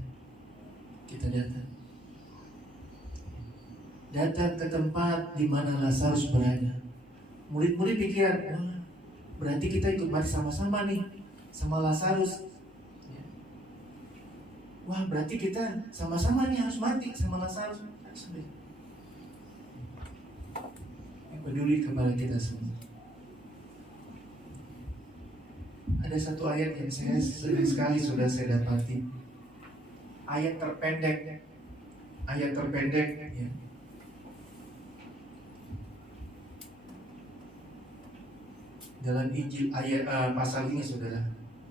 Datang ke tempat di mana Lazarus berada. Murid-murid pikiran, wah, berarti kita ikut mati sama-sama nih sama Lazarus. Wah, berarti kita sama-sama nih harus mati sama Lazarus. Peduli kepada kita semua. Ada satu ayat yang saya sering sekali sudah saya dapati. Ayat terpendek ya. Dalam Injil ayat pasal ini saudara,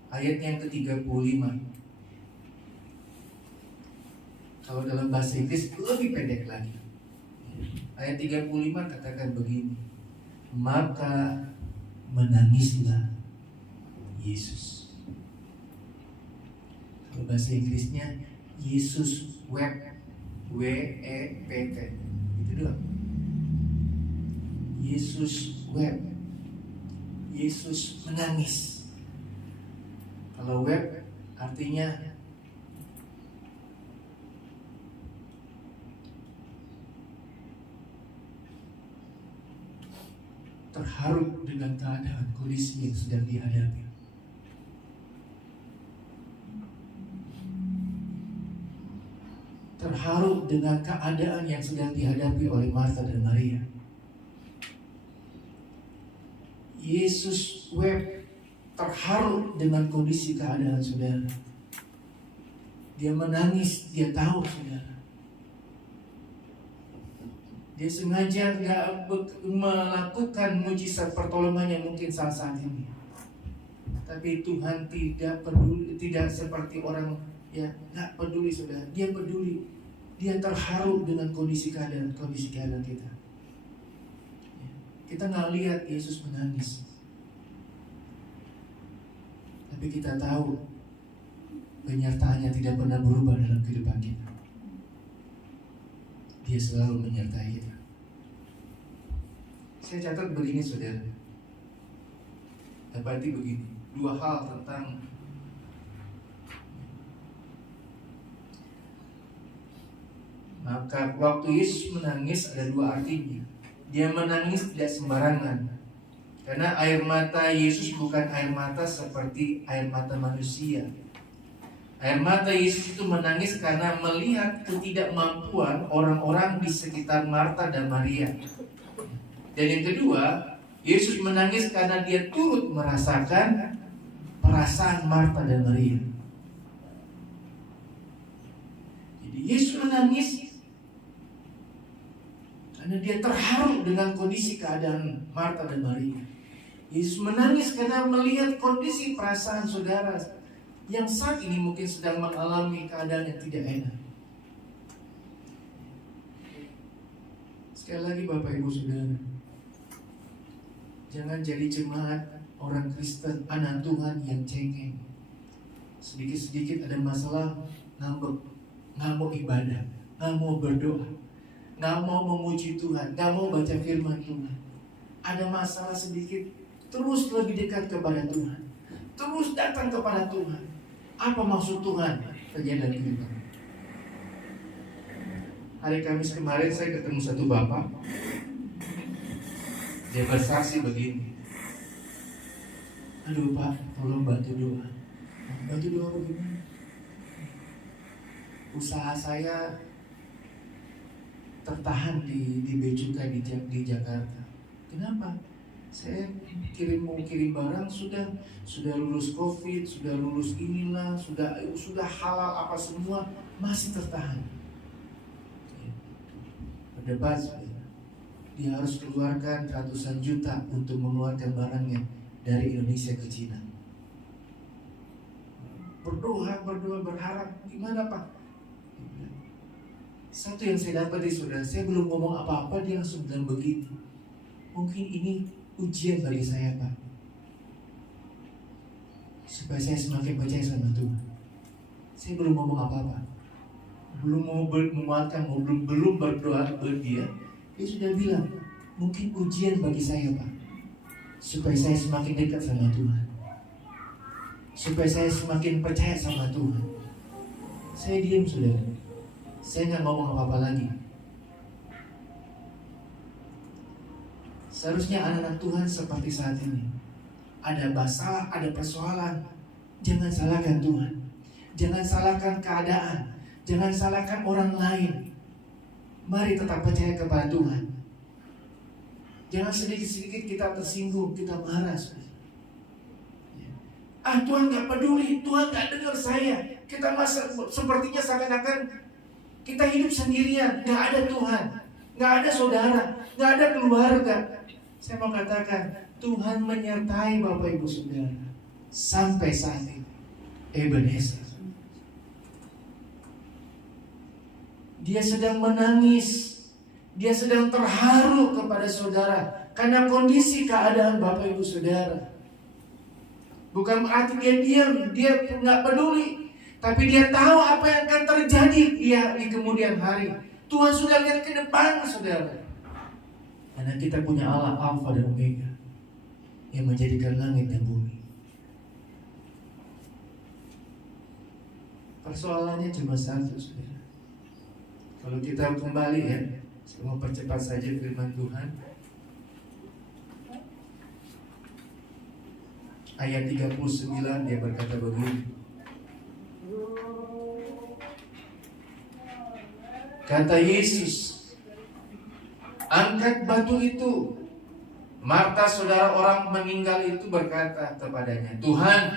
ayatnya yang ke-35. Kalau dalam bahasa Inggris lebih pendek lagi. Ayat 35 katakan begini, maka menangislah Yesus. Kalau bahasa Inggrisnya Yesus wept. W-E-P-T. Itu doang. Yesus wept. Yesus menangis. Kalau wept artinya terharu dengan keadaan kondisi yang sedang dihadapi. Terharu dengan keadaan yang sedang dihadapi oleh Martha dan Maria. Yesus wept, terharu dengan kondisi keadaan saudara. Dia menangis, dia tahu saudara. Dia sengaja gak melakukan mujizat pertolongan yang mungkin saat ini. Tapi Tuhan tidak peduli, tidak seperti orang ya gak peduli saudara. Dia peduli, dia terharu dengan kondisi keadaan kita. Kita gak lihat Yesus menangis, tapi kita tahu penyertaannya tidak pernah berubah dalam kehidupan kita. Dia selalu menyertai kita. Saya catat begini saudara. Berarti begini, dua hal tentang maka waktu Yesus menangis ada dua artinya. Dia menangis tidak sembarangan. Karena air mata Yesus bukan air mata seperti air mata manusia. Air mata Yesus itu menangis karena melihat ketidakmampuan orang-orang di sekitar Marta dan Maria. Dan yang kedua, Yesus menangis karena dia turut merasakan perasaan Marta dan Maria. Jadi Yesus menangis karena dia terharu dengan kondisi keadaan Marta dan Maria. Yesus menangis karena melihat kondisi perasaan saudara yang saat ini mungkin sedang mengalami keadaan yang tidak enak. Sekali lagi Bapak Ibu Saudara, jangan jadi jemaat orang Kristen, anak Tuhan yang cengeng. Sedikit-sedikit ada masalah, ngambek, nggak mau ibadah, nggak mau berdoa, nggak mau memuji Tuhan, nggak mau baca firman Tuhan. Ada masalah sedikit, terus lebih dekat kepada Tuhan, terus datang kepada Tuhan. Apa maksud Tuhan terjadi dalam hidup kami? Hari Kamis kemarin saya ketemu satu bapak. Dia bersaksi begini. Aduh Pak, tolong bantu doa. Bantu doa bagaimana? Usaha saya tertahan di Bea Cukai di Jakarta. Kenapa? Saya mau kirim barang sudah lulus COVID, sudah lulus inilah, sudah halal apa semua, masih tertahan. Berdebat, dia harus keluarkan ratusan juta untuk mengeluarkan barangnya dari Indonesia ke Cina. Berdoa, berharap, gimana Pak? Satu yang saya dapat dari saudara, saya belum ngomong apa-apa, dia langsung bilang begitu. Mungkin ini ujian bagi saya Pak, supaya saya semakin percaya sama Tuhan. Saya belum ngomong apa-apa, belum mau menguatkan, belum berdoa buat dia sudah bilang mungkin ujian bagi saya Pak, supaya saya semakin dekat sama Tuhan, supaya saya semakin percaya sama Tuhan. Saya diam saudara, saya nggak ngomong apa-apa lagi. Seharusnya anak-anak Tuhan seperti saat ini. Ada masalah, ada persoalan, jangan salahkan Tuhan. Jangan salahkan keadaan, jangan salahkan orang lain. Mari tetap percaya kepada Tuhan. Jangan sedikit-sedikit kita tersinggung, kita marah. Tuhan gak peduli, Tuhan gak dengar saya. Kita sepertinya seakan-akan kita hidup sendirian, gak ada Tuhan, gak ada saudara, gak ada keluarga. Saya mau katakan, Tuhan menyertai Bapak Ibu Saudara sampai saat ini. Ebenezer. Dia sedang menangis, dia sedang terharu kepada saudara karena kondisi keadaan Bapak Ibu Saudara. Bukan berarti dia diam, dia nggak peduli, Tapi dia tahu apa yang akan terjadi di kemudian hari. Tuhan sudah lihat ke depan, saudara. Karena kita punya Allah Alfa dan Omega yang menjadikan langit dan bumi. Persoalannya cuma satu, saudara. Kalau kita kembali ya, saya mau percepat saja firman Tuhan. Ayat 39 dia berkata begini. Kata Yesus, angkat batu itu. Marta, saudara orang meninggal itu, berkata kepadanya, Tuhan,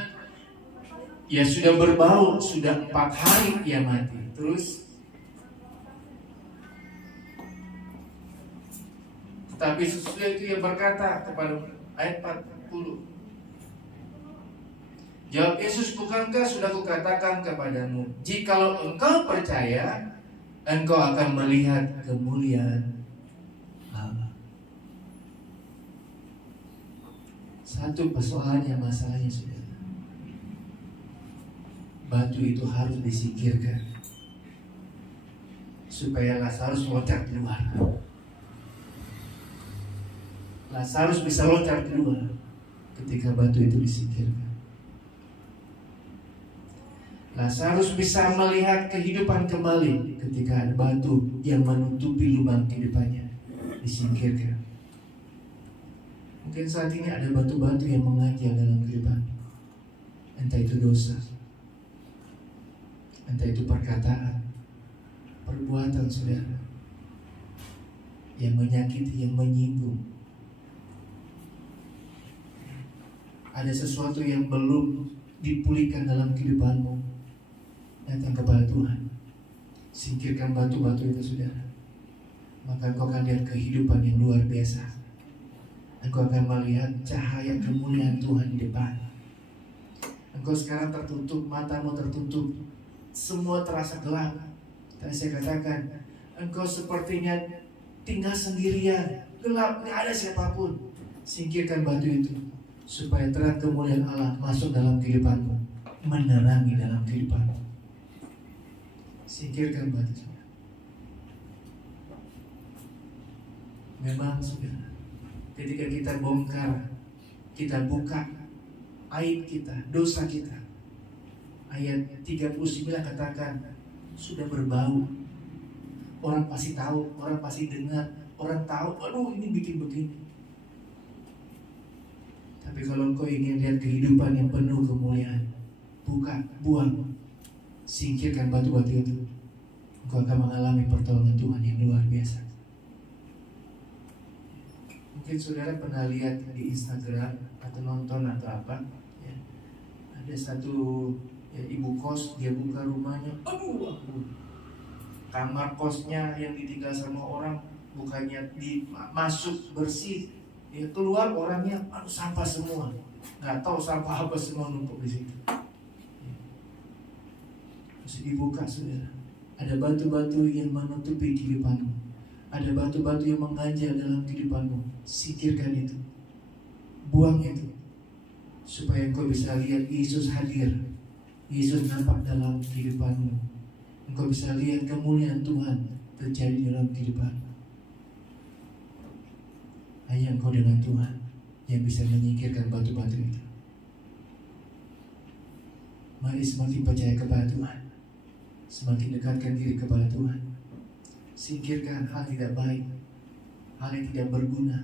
ya sudah berbau, sudah 4 hari ia mati. Terus, tetapi sesudah itu ia berkata kepada ayat 40. Jawab Yesus, bukankah sudah kukatakan kepadamu, jikalau engkau percaya, engkau akan melihat kemuliaan Allah. Satu persoalannya, masalahnya saudara, batu itu harus disingkirkan supaya Lazarus loncat keluar. Lazarus bisa loncat keluar ketika batu itu disingkirkan. Lazarus bisa melihat kehidupan kembali ketika ada batu yang menutupi lubang kehidupannya disingkirkan. Mungkin saat ini ada batu-batu yang menganjal dalam kehidupan. Entah itu dosa, entah itu perkataan, perbuatan saudara yang menyakiti, yang menyinggung. Ada sesuatu yang belum dipulihkan dalam kehidupanmu. Datang kepada Tuhan, singkirkan batu-batu itu saudara. Maka engkau akan lihat kehidupan yang luar biasa. Engkau akan melihat cahaya kemuliaan Tuhan di depan. Engkau sekarang tertutup, matamu tertutup, semua terasa gelap. Dan saya katakan, engkau sepertinya tinggal sendirian, gelap, tidak ada siapapun. Singkirkan batu itu supaya terang kemuliaan Allah masuk dalam kehidupanmu, menerangi dalam kehidupanmu. Singkirkan batu. Memang saudara, ketika kita bongkar, kita buka aib kita, dosa kita, ayat 39 katakan sudah berbau. Orang pasti tahu, orang pasti dengar, orang tahu, aduh ini bikin begini. Tapi kalau engkau ingin lihat kehidupan yang penuh kemuliaan, buka, buang, singkirkan batu-batu itu, engkau akan mengalami pertolongan Tuhan yang luar biasa. Mungkin saudara pernah lihat di Instagram atau nonton atau apa ya, ada satu ya, ibu kos, dia buka rumahnya, aduh, kamar kosnya yang ditinggal sama orang bukannya masuk bersih, dia keluar orangnya sampah semua, nggak tahu sampah apa semua numpuk di situ. Terus dibuka saudara, ada batu-batu yang menutupi kehidupanmu, ada batu-batu yang mengganjal dalam kehidupanmu. Singkirkan itu, buang itu, supaya engkau bisa lihat Yesus hadir, Yesus nampak dalam kehidupanmu. Engkau bisa lihat kemuliaan Tuhan terjadi dalam kehidupanmu. Hanya engkau dengan Tuhan yang bisa menyingkirkan batu-batu itu. Mari semakin percaya kepada Tuhan, semakin dekatkan diri kepada Tuhan. Singkirkan hal tidak baik, hal yang tidak berguna,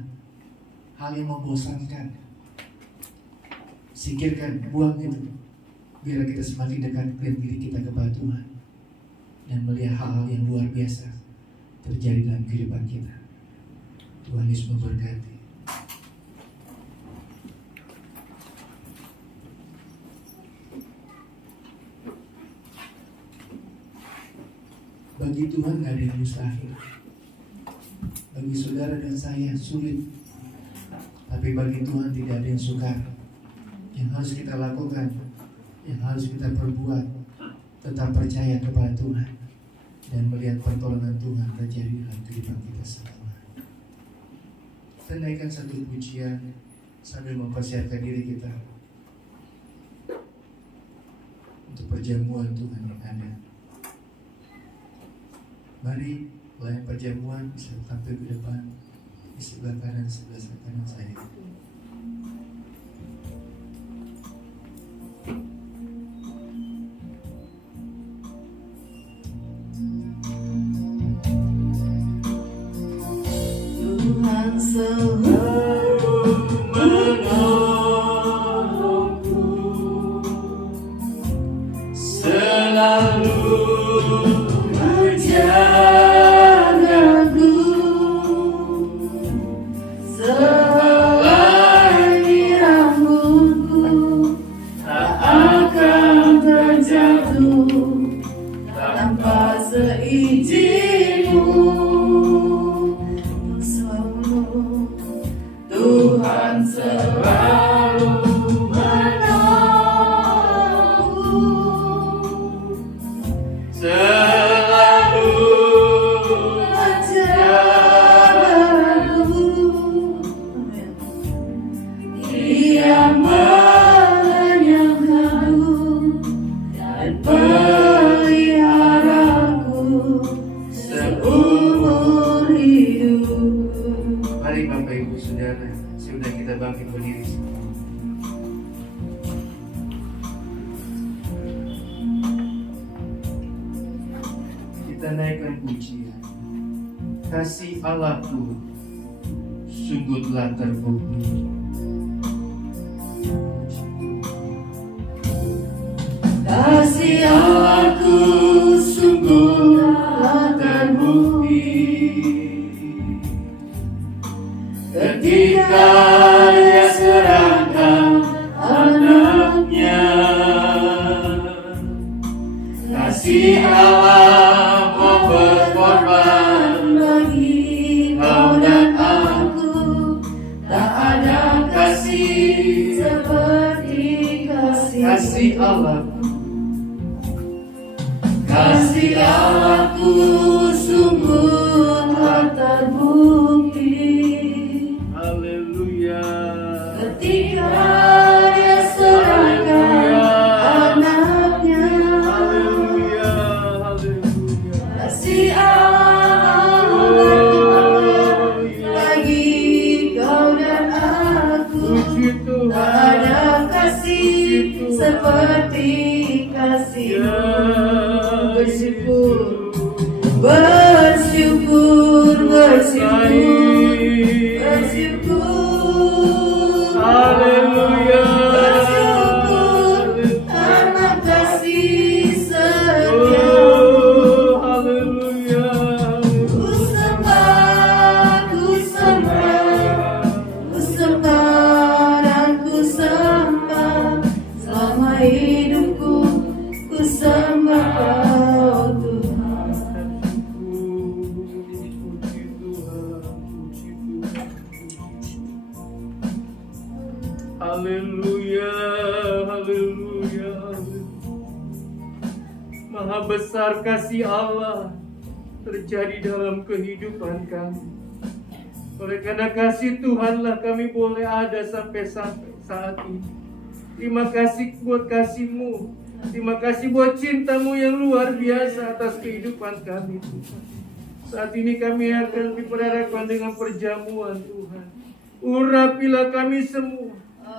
hal yang membosankan. Singkirkan, buang itu, biar kita semakin dekatkan diri kita kepada Tuhan dan melihat hal-hal yang luar biasa terjadi dalam kehidupan kita. Tuhan Yesus memberkati. Bagi Tuhan tidak ada yang mustahil. Bagi saudara dan saya sulit, tapi bagi Tuhan tidak ada yang sukar. Yang harus kita lakukan, yang harus kita perbuat, tetap percaya kepada Tuhan dan melihat pertolongan Tuhan terjadi dalam kehidupan kita semua. Kita naikkan satu pujian sambil mempersiapkan diri kita. untuk perjamuan Tuhan yang ada. Mari pelayan perjamuan bisa tampil ke depan di sebelah kanan saya. Tuhan selalu menolongku, selalu menjagaku, selai rambutku tak akan terjatuh tanpa seizinmu. Tuhan selalu menolongku, selalu menjagaku. Dia menyangkaku dan peliharaku seumur hidupku. Mari Bapak Ibu Saudara, sudah kita bangkit berdiri semua. Kita naikkan pujian. Kasih Allahku sungguh telah terbukti. Kasih Allahku sungguh telah terbukti ketika Dia serahkan anaknya. Kasih Allah mau berkorban bagi kau dan aku. Tak ada kasih seperti kasih Allah. Kasih Allahku sungguh telah terbukti Haleluya. ketika Dia serahkan anaknya. Haleluya. Haleluya. Kasih Allah berkorban bagi kau dan aku. Puji Tuhan. Tak ada kasih seperti kasih-Mu. Bersyukur, bersyukur, bersyukur, bersyukur. Haleluya. Bersyukur karena kasih setia. Oh, haleluya. Ku sembah, ku sembah, ku sembah dan ku sembah. Selama hidupku ku sembah Kau Tuhan. Haleluya, haleluya. Maha besar kasih Allah terjadi dalam kehidupan kami. Oleh karena kasih Tuhanlah kami boleh ada sampai saat ini. Terima kasih buat kasih-Mu. Terima kasih buat cinta-Mu yang luar biasa atas kehidupan kami, Tuhan. Saat ini kami akan diperhadapkan dengan perjamuan, Tuhan. Urapilah kami semua.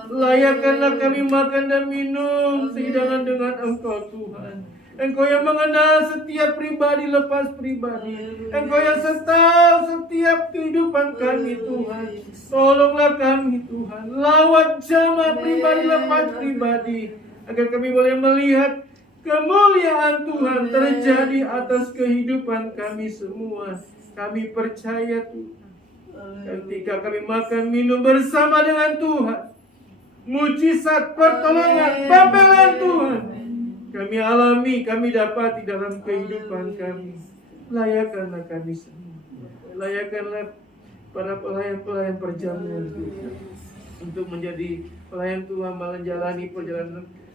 Layakkanlah kami makan dan minum sehidangan dengan Engkau, Tuhan. Engkau yang mengenal setiap pribadi lepas pribadi. Engkau yang tahu setiap kehidupan kami, Tuhan. Tolonglah kami, Tuhan. Lawat jamaah pribadi lepas pribadi, agar kami boleh melihat kemuliaan Tuhan terjadi atas kehidupan kami semua. Kami percaya, Tuhan, ketika kami makan minum bersama dengan Tuhan, mujizat, pertolongan, pembelaan Tuhan kami alami, kami dapati dalam kehidupan kami. Layakkanlah kami semua. Layakkanlah para pelayan-pelayan perjamuan Tuhan untuk menjadi pelayan Tuhan, menjalani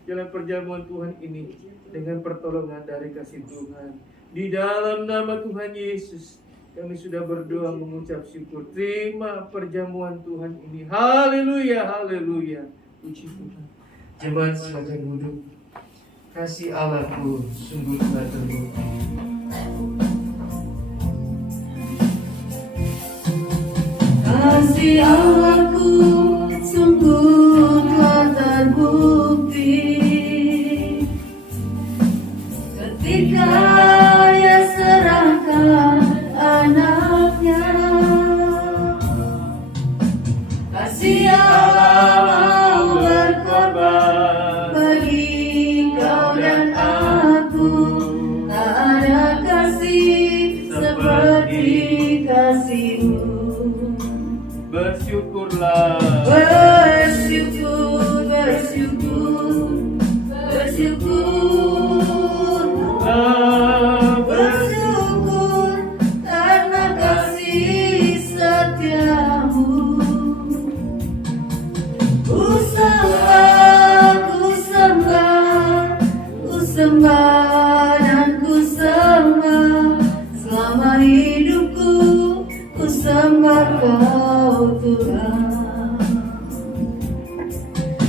jalan perjamuan Tuhan ini dengan pertolongan dari kasih Tuhan. Di dalam nama Tuhan Yesus kami sudah berdoa mengucap syukur. Terima perjamuan Tuhan ini. Haleluya, haleluya. Puji Tuhan. Jemaat silakan duduk. kasih Allahku sungguh telah terbukti. Kasih Allahku sungguh telah terbukti ketika Ia serahkan anaknya. Kasih Allah mau berkorban bagi kau dan aku. Tak ada kasih seperti kasih-Mu. Bersyukurlah, Bersyukur, bersyukur, bersyukur, bersyukur karena kasih setiamu. Ku sembah, ku sembah, ku sembah dan ku sembah selama hidupku. Ku sembah Kau Tuhan.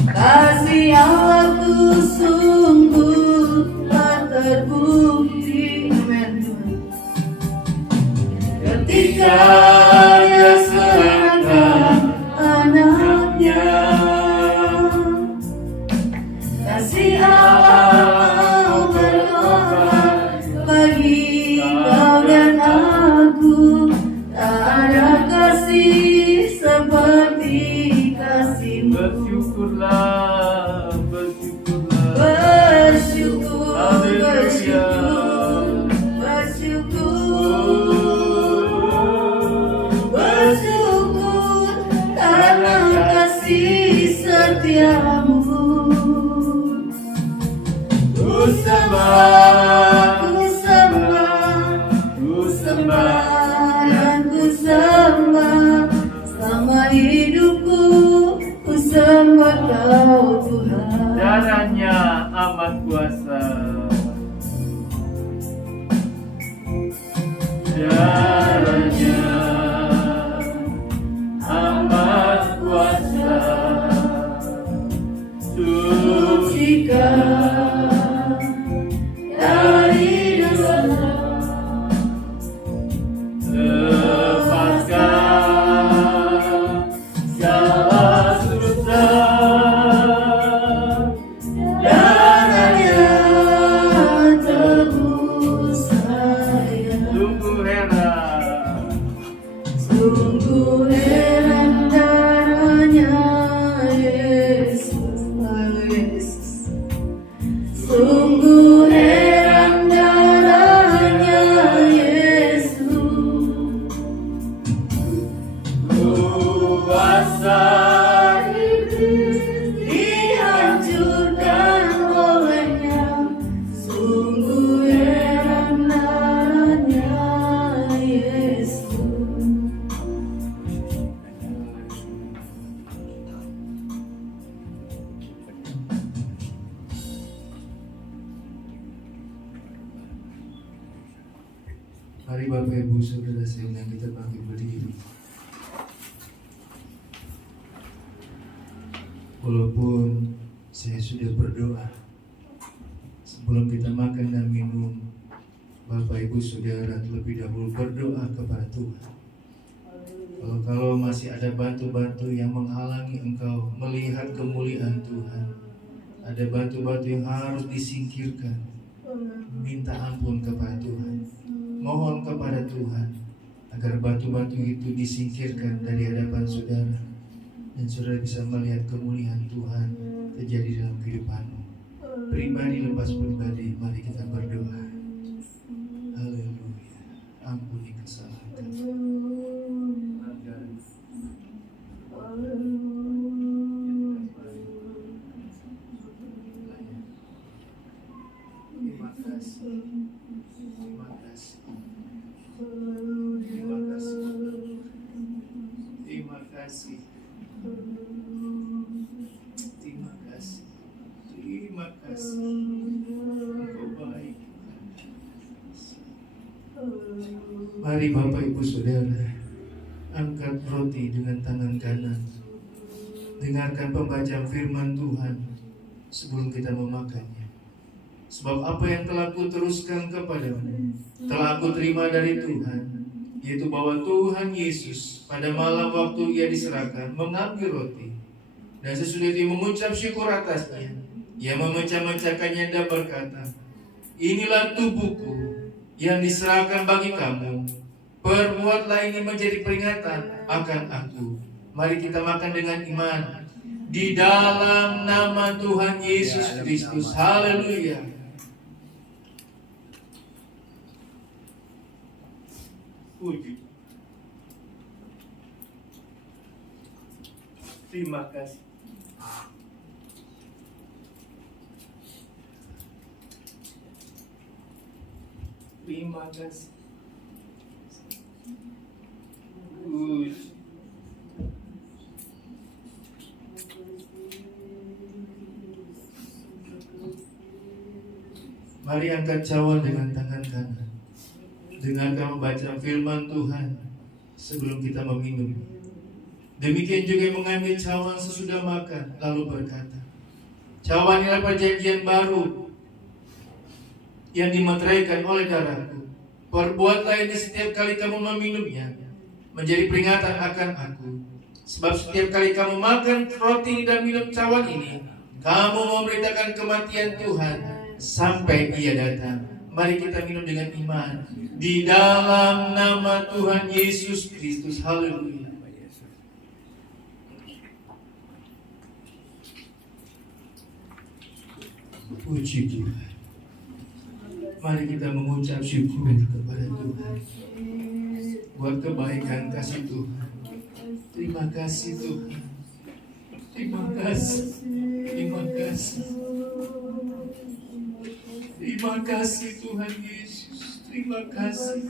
Kasih Allahku sungguh telah terbukti. Amin Tuhan. Ketika Ia serahkan anaknya. Kasih Allah mau berkorban bagi kau dan aku. Tak ada kasih seperti kasih-Mu. bersyukurlah, bersyukurlah. Bersyukur, Haleluya. bersyukur, bersyukur karena kasih setiamu. Ku sembah, ku sembah, ku sembah dan ku sembah selama hidupku. Ku sembah Kau Tuhan. Darahnya amat kuasa. Darahnya amat kuasa. Sucikan dari dosa. Lepaskan segala susah. Darahnya tebus saya. Sungguh heran, Sungguh heran darahnya Yesus, oh Yesus. Sungguh heran darahnya Yesus. kuasa Iblis dihancurkan olehnya. Sungguh heran darahnya Yesus. Mari Bapak Ibu Saudara saya undang kita bangkit berdiri. Walaupun saya sudah berdoa sebelum kita makan dan minum, Bapak Ibu Saudara terlebih dahulu berdoa kepada Tuhan. Kalau masih ada batu-batu yang menghalangi engkau melihat kemuliaan Tuhan, ada batu-batu yang harus disingkirkan, minta ampun kepada Tuhan. Mohon kepada Tuhan agar batu-batu itu disingkirkan dari hadapan saudara, dan saudara bisa melihat kemuliaan Tuhan terjadi dalam kehidupanmu. Pribadi lepas pribadi, mari kita berdoa. Haleluya. Ampuni kesalahan kami. Terima kasih. Terima kasih. Terima kasih. Terima kasih. Terima kasih. Terima kasih. Engkau baik. Mari Bapak Ibu Saudara, angkat roti dengan tangan kanan. Dengarkan pembacaan firman Tuhan sebelum kita memakannya. Sebab apa yang telah ku teruskan kepadamu telah aku terima dari Tuhan, yaitu bahwa Tuhan Yesus pada malam waktu ia diserahkan mengambil roti, dan sesudah itu mengucap syukur atasnya, ia memecah-mecahkannya dan berkata, inilah tubuhku yang diserahkan bagi kamu, perbuatlah ini menjadi peringatan akan aku. Mari kita makan dengan iman di dalam nama Tuhan Yesus Kristus. Haleluya. Puji. Terima kasih. Terima kasih. Puji. Mari angkat cawan dengan tangan kanan. Dengarkan membaca firman Tuhan sebelum kita meminum. Demikian juga yang mengambil cawan sesudah makan, lalu berkata, cawan inilah perjanjian baru yang dimeteraikan oleh darahku. Perbuatlah ini setiap kali kamu meminumnya, menjadi peringatan akan aku. Sebab setiap kali kamu makan roti dan minum cawan ini, kamu memberitakan kematian Tuhan sampai ia datang. Mari kita minum dengan iman di dalam nama Tuhan Yesus Kristus. Haleluya. Puji Tuhan. Mari kita mengucap syukur kepada Tuhan buat kebaikan kasih Tuhan. Terima kasih Tuhan. Terima kasih. Terima kasih. Terima kasih Tuhan Yesus. Terima kasih.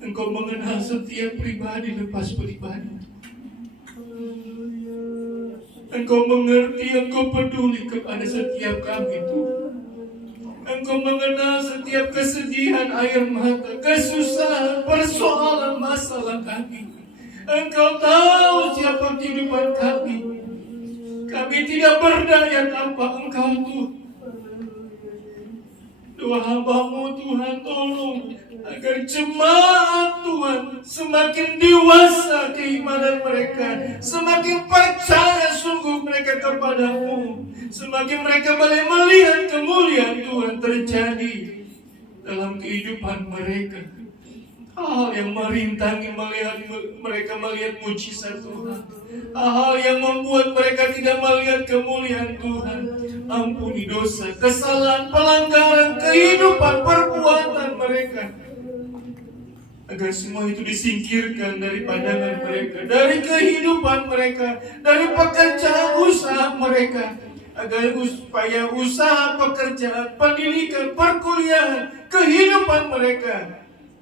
Engkau mengenal setiap pribadi lepas beribadah. Engkau mengerti, Engkau peduli kepada setiap kami Tuhan. Engkau mengenal setiap kesedihan, air mata, kesusahan, persoalan, masalah kami. Engkau tahu siapa kehidupan kami. Kami tidak berdaya tanpa Engkau Tuhan. Doa hamba-Mu Tuhan, tolong agar jemaat Tuhan semakin dewasa keimanan mereka, semakin percaya sungguh mereka kepada-Mu, semakin mereka boleh melihat kemuliaan Tuhan terjadi dalam kehidupan mereka. Hal yang merintangi mereka melihat mujizat Tuhan, hal yang membuat mereka tidak melihat kemuliaan Tuhan. Ampuni dosa, kesalahan, pelanggaran, kehidupan, perbuatan mereka, agar semua itu disingkirkan dari pandangan mereka, dari kehidupan mereka, dari pekerjaan usaha mereka, agar supaya usaha, pekerjaan, pendidikan, perkuliahan, kehidupan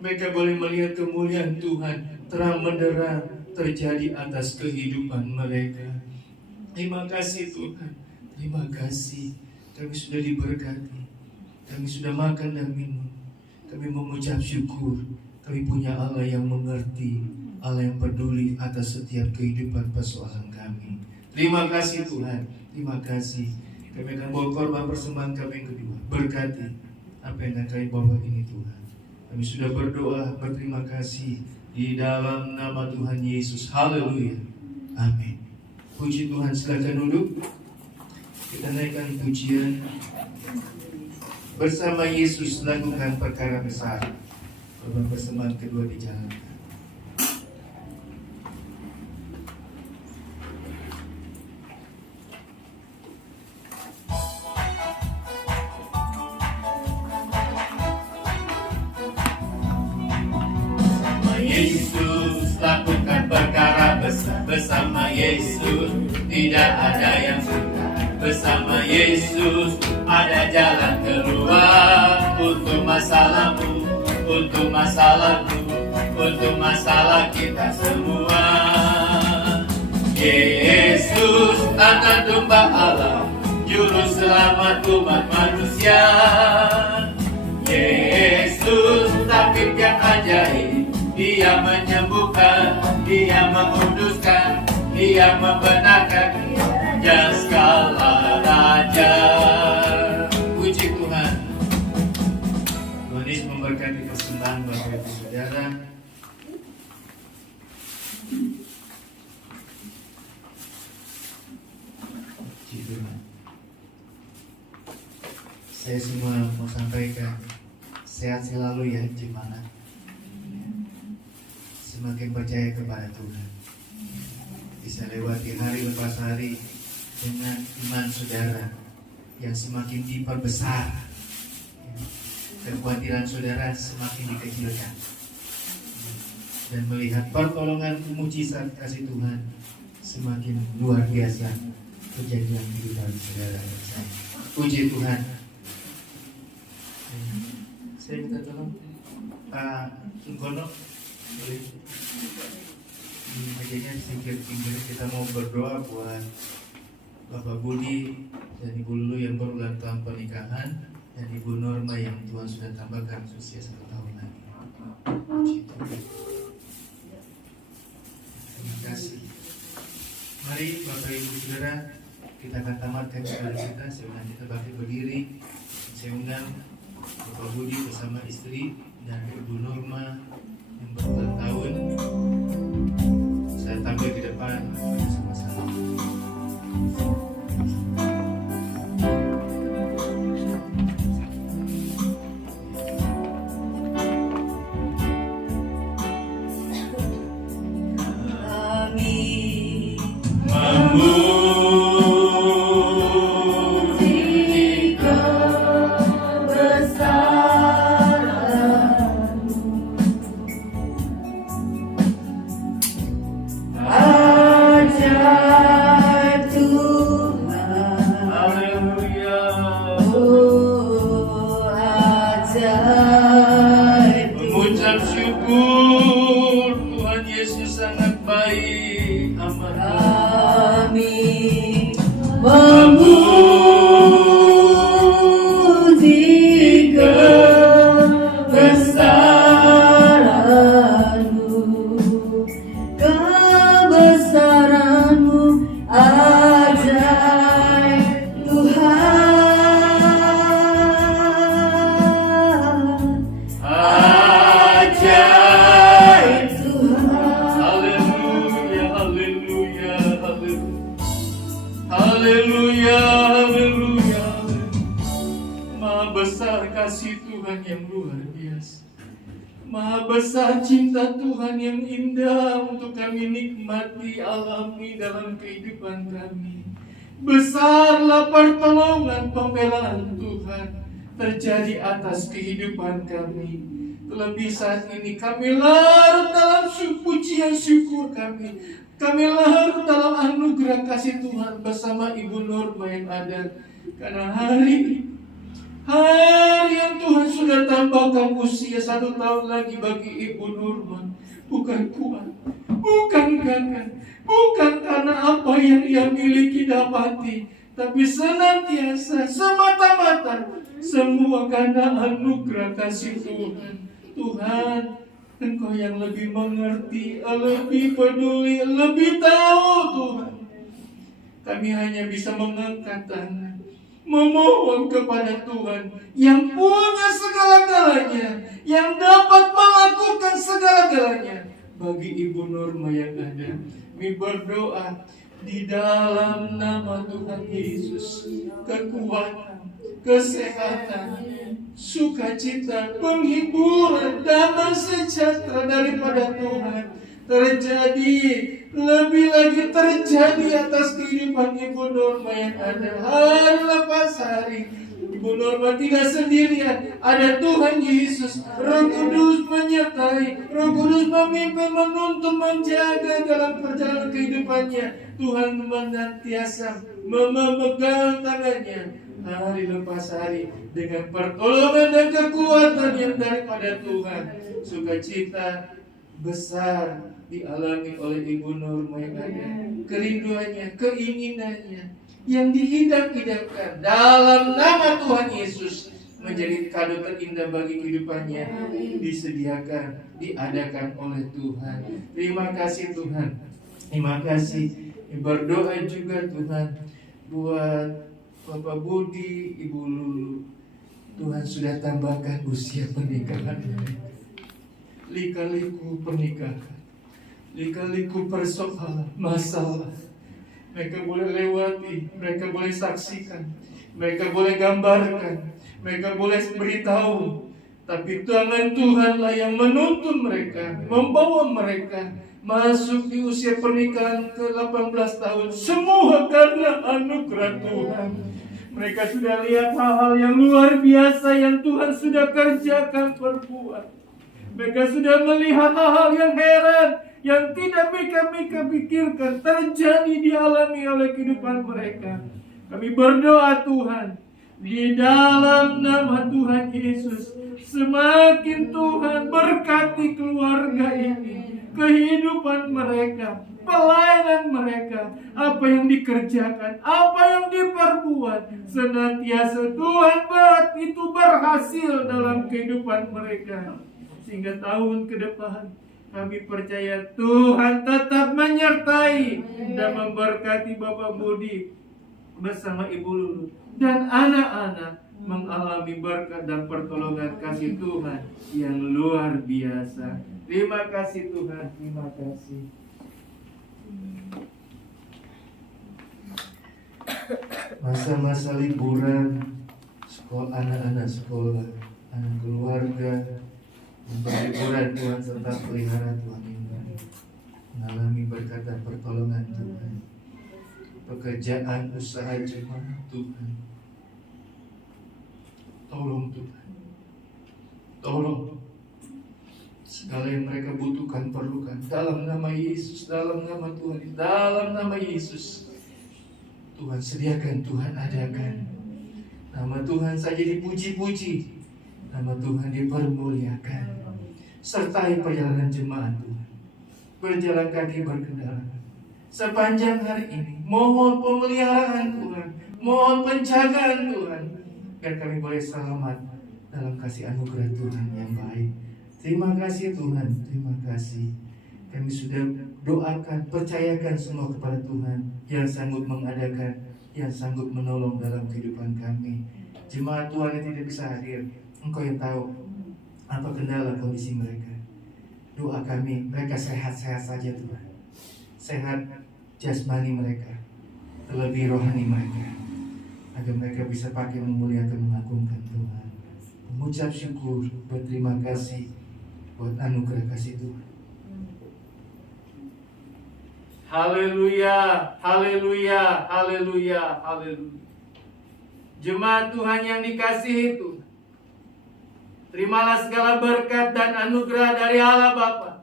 mereka boleh melihat kemuliaan Tuhan terang benderang terjadi atas kehidupan mereka. Terima kasih Tuhan. Terima kasih. Kami sudah diberkati. Kami sudah makan dan minum. Kami mengucap syukur. Kami punya Allah yang mengerti, Allah yang peduli atas setiap kehidupan persoalan kami. Terima kasih Tuhan. Terima kasih. Kami akan bawa korban persembahan kami yang kedua. Berkati apa yang akan kami bawa ini Tuhan. Kami sudah berdoa, berterima kasih di dalam nama Tuhan Yesus. Haleluya. Amin. Puji Tuhan, silakan duduk. Kita naikkan pujian. Bersama Yesus lakukan perkara besar. Korban persembahan kedua dijalankan. Yesus lakukan perkara besar. Bersama Yesus tidak ada yang sukar. Bersama Yesus ada jalan keluar. Untuk masalahmu, untuk masalahku, untuk masalah kita semua. Yesus anak domba Allah, juru selamat umat manusia. Yesus tabib yang ajaib, Dia menyembuhkan, Dia menguduskan, Dia membenarkan, Dia segala raja. Bapak Ibu Saudara, puji Tuhan. Saya semua mau sampaikan sehat selalu ya jemaat. Semakin percaya kepada Tuhan, bisa lewati hari lepas hari dengan iman saudara yang semakin diperbesar, kekhawatiran saudara semakin dikecilkan, dan melihat pertolongan mujizat kasih Tuhan semakin luar biasa terjadi dalam kehidupan saudara. Puji Tuhan. Saya minta tolong Pak Sungkono, boleh di mejanya sedikit pinggir, kita mau berdoa buat Bapak Budi dan Ibu Lulu yang berulang tahun pernikahan, dan Ibu Norma yang Tuhan sudah tambahkan usia 1 tahun lagi. Puji Tuhan. Terima kasih. Mari Bapak Ibu Saudara, kita akan tamatkan ibadah kita. Saya undang kita bangkit berdiri. Saya undang Bapak Budi bersama istri dan Ibu Norma yang berulang tahun. Saya tampil di depan bersama-sama. Mengucap syukur, Tuhan Yesus sangat baik, amat Kami memuji kebesaran-Mu ajaib Tuhan, ajaib Tuhan. Haleluya, haleluya, haleluya, haleluya, haleluya. Maha besar kasih Tuhan yang luar biasa. Maha besar cinta Tuhan yang indah untuk kami nikmati, alami dalam kehidupan kami. Besarlah pertolongan pembelaan Tuhan terjadi atas kehidupan kami. Terlebih saat ini kami larut dalam pujian syukur kami. Kami larut dalam anugerah kasih Tuhan bersama Ibu Norma yang ada. Karena hari yang Tuhan sudah tambahkan usia 1 tahun lagi bagi Ibu Norma. Bukan kuat, bukan gagah, bukan karena apa yang ia miliki dapati, tapi senantiasa, semata-mata, semua karena anugerah kasih Tuhan. Tuhan, Engkau yang lebih mengerti, lebih peduli, lebih tahu Tuhan. Kami hanya bisa mengangkat tangan, memohon kepada Tuhan yang punya segala-galanya, yang dapat melakukan segala-galanya bagi Ibu Norma yang ada. Kami berdoa di dalam nama Tuhan Yesus, kekuatan, kesehatan, sukacita, penghiburan, damai sejahtera daripada Tuhan terjadi, lebih lagi terjadi atas kehidupan Ibu Norma yang ada hari lepas hari. Ibu Norma tidak sendirian, ada Tuhan Yesus, Roh Kudus menyertai, Roh Kudus memimpin, menuntun, menjaga dalam perjalanan kehidupannya. Tuhan menantiasa memegang tangannya hari lepas hari dengan pertolongan dan kekuatan yang daripada Tuhan. Sukacita besar dialami oleh Ibu Norma yang ada, kerinduannya, keinginannya yang dihidap-hidapkan dalam nama Tuhan Yesus menjadi kado terindah bagi kehidupannya, disediakan, diadakan oleh Tuhan. Terima kasih Tuhan. Terima kasih. Berdoa juga Tuhan buat Bapak Budi, Ibu Lulu. Tuhan sudah tambahkan usia pernikahan. lika-liku pernikahan, lika-liku persoalan, masalah. Mereka boleh lewati, mereka boleh saksikan, mereka boleh gambarkan, mereka boleh beritahu. Tapi tangan Tuhanlah yang menuntun mereka, membawa mereka masuk di usia pernikahan ke 18 tahun. Semua karena anugerah Tuhan. Mereka sudah lihat hal-hal yang luar biasa yang Tuhan sudah kerjakan perbuat. Mereka sudah melihat hal-hal yang heran, yang tidak mereka pikirkan terjadi dialami oleh kehidupan mereka. Kami berdoa Tuhan, di dalam nama Tuhan Yesus, semakin Tuhan berkati keluarga ini, kehidupan mereka, pelayanan mereka, apa yang dikerjakan, apa yang diperbuat, senantiasa Tuhan buat itu berhasil dalam kehidupan mereka. Sehingga tahun ke depan kami percaya Tuhan tetap menyertai dan memberkati Bapak Budi bersama Ibu Lulu dan anak-anak mengalami berkat dan pertolongan kasih Tuhan yang luar biasa. Terima kasih Tuhan, terima kasih. Masa-masa liburan, sekolah, anak-anak sekolah, anak keluarga, untuk liburan Tuhan serta pelihara Tuhan ini mengalami berkat dan pertolongan Tuhan. Pekerjaan usaha jemaat Tuhan, tolong Tuhan, tolong segala yang mereka butuhkan, perlukan dalam nama Yesus, dalam nama Tuhan, dalam nama Yesus. Tuhan sediakan, Tuhan adakan. Nama Tuhan saja dipuji-puji, nama Tuhan dipermuliakan. Sertai perjalanan jemaat Tuhan, berjalan kaki berkendara sepanjang hari ini. Mohon pemeliharaan Tuhan, mohon penjagaan Tuhan, biar kami boleh selamat dalam kasih anugerah Tuhan yang baik. Terima kasih Tuhan, terima kasih. Kami sudah doakan, percayakan semua kepada Tuhan yang sanggup mengadakan, yang sanggup menolong dalam kehidupan kami. Jemaat Tuhan yang tidak bisa hadir, Engkau yang tahu apa kendala kondisi mereka. Doa kami, mereka sehat-sehat saja Tuhan. Sehat jasmani mereka, terlebih rohani mereka, agar mereka bisa pakai memuliakan, mengagungkan Tuhan. Mengucap syukur, berterima kasih buat anugerah kasih Tuhan. Haleluya, haleluya, haleluya, haleluya. Jemaat Tuhan yang dikasihi Tuhan, terimalah segala berkat dan anugerah dari Allah Bapa,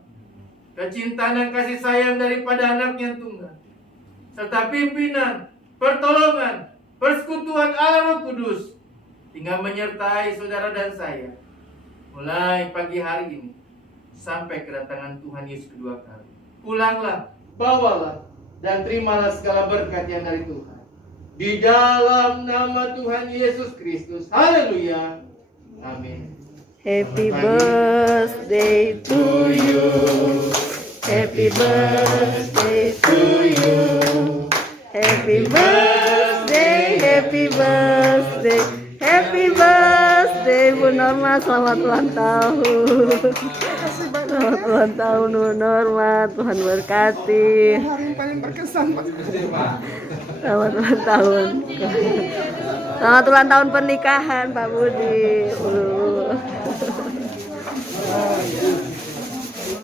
kecintaan dan kasih sayang daripada anaknya tunggal, serta pimpinan, pertolongan, persekutuan Allah Roh Kudus, tinggal menyertai saudara dan saya, mulai pagi hari ini, sampai kedatangan Tuhan Yesus kedua kali. Pulanglah, bawalah, dan terimalah segala berkat yang dari Tuhan. Di dalam nama Tuhan Yesus Kristus. Haleluya. Amin. Happy birthday to you. Happy birthday to you. Happy birthday, happy birthday. Happy birthday Bu Norma, selamat ulang tahun. Selamat ulang tahun Bu Norma, Tuhan berkati. Hari yang paling berkesan Pak. Selamat ulang tahun. Selamat ulang tahun pernikahan Pak Budi.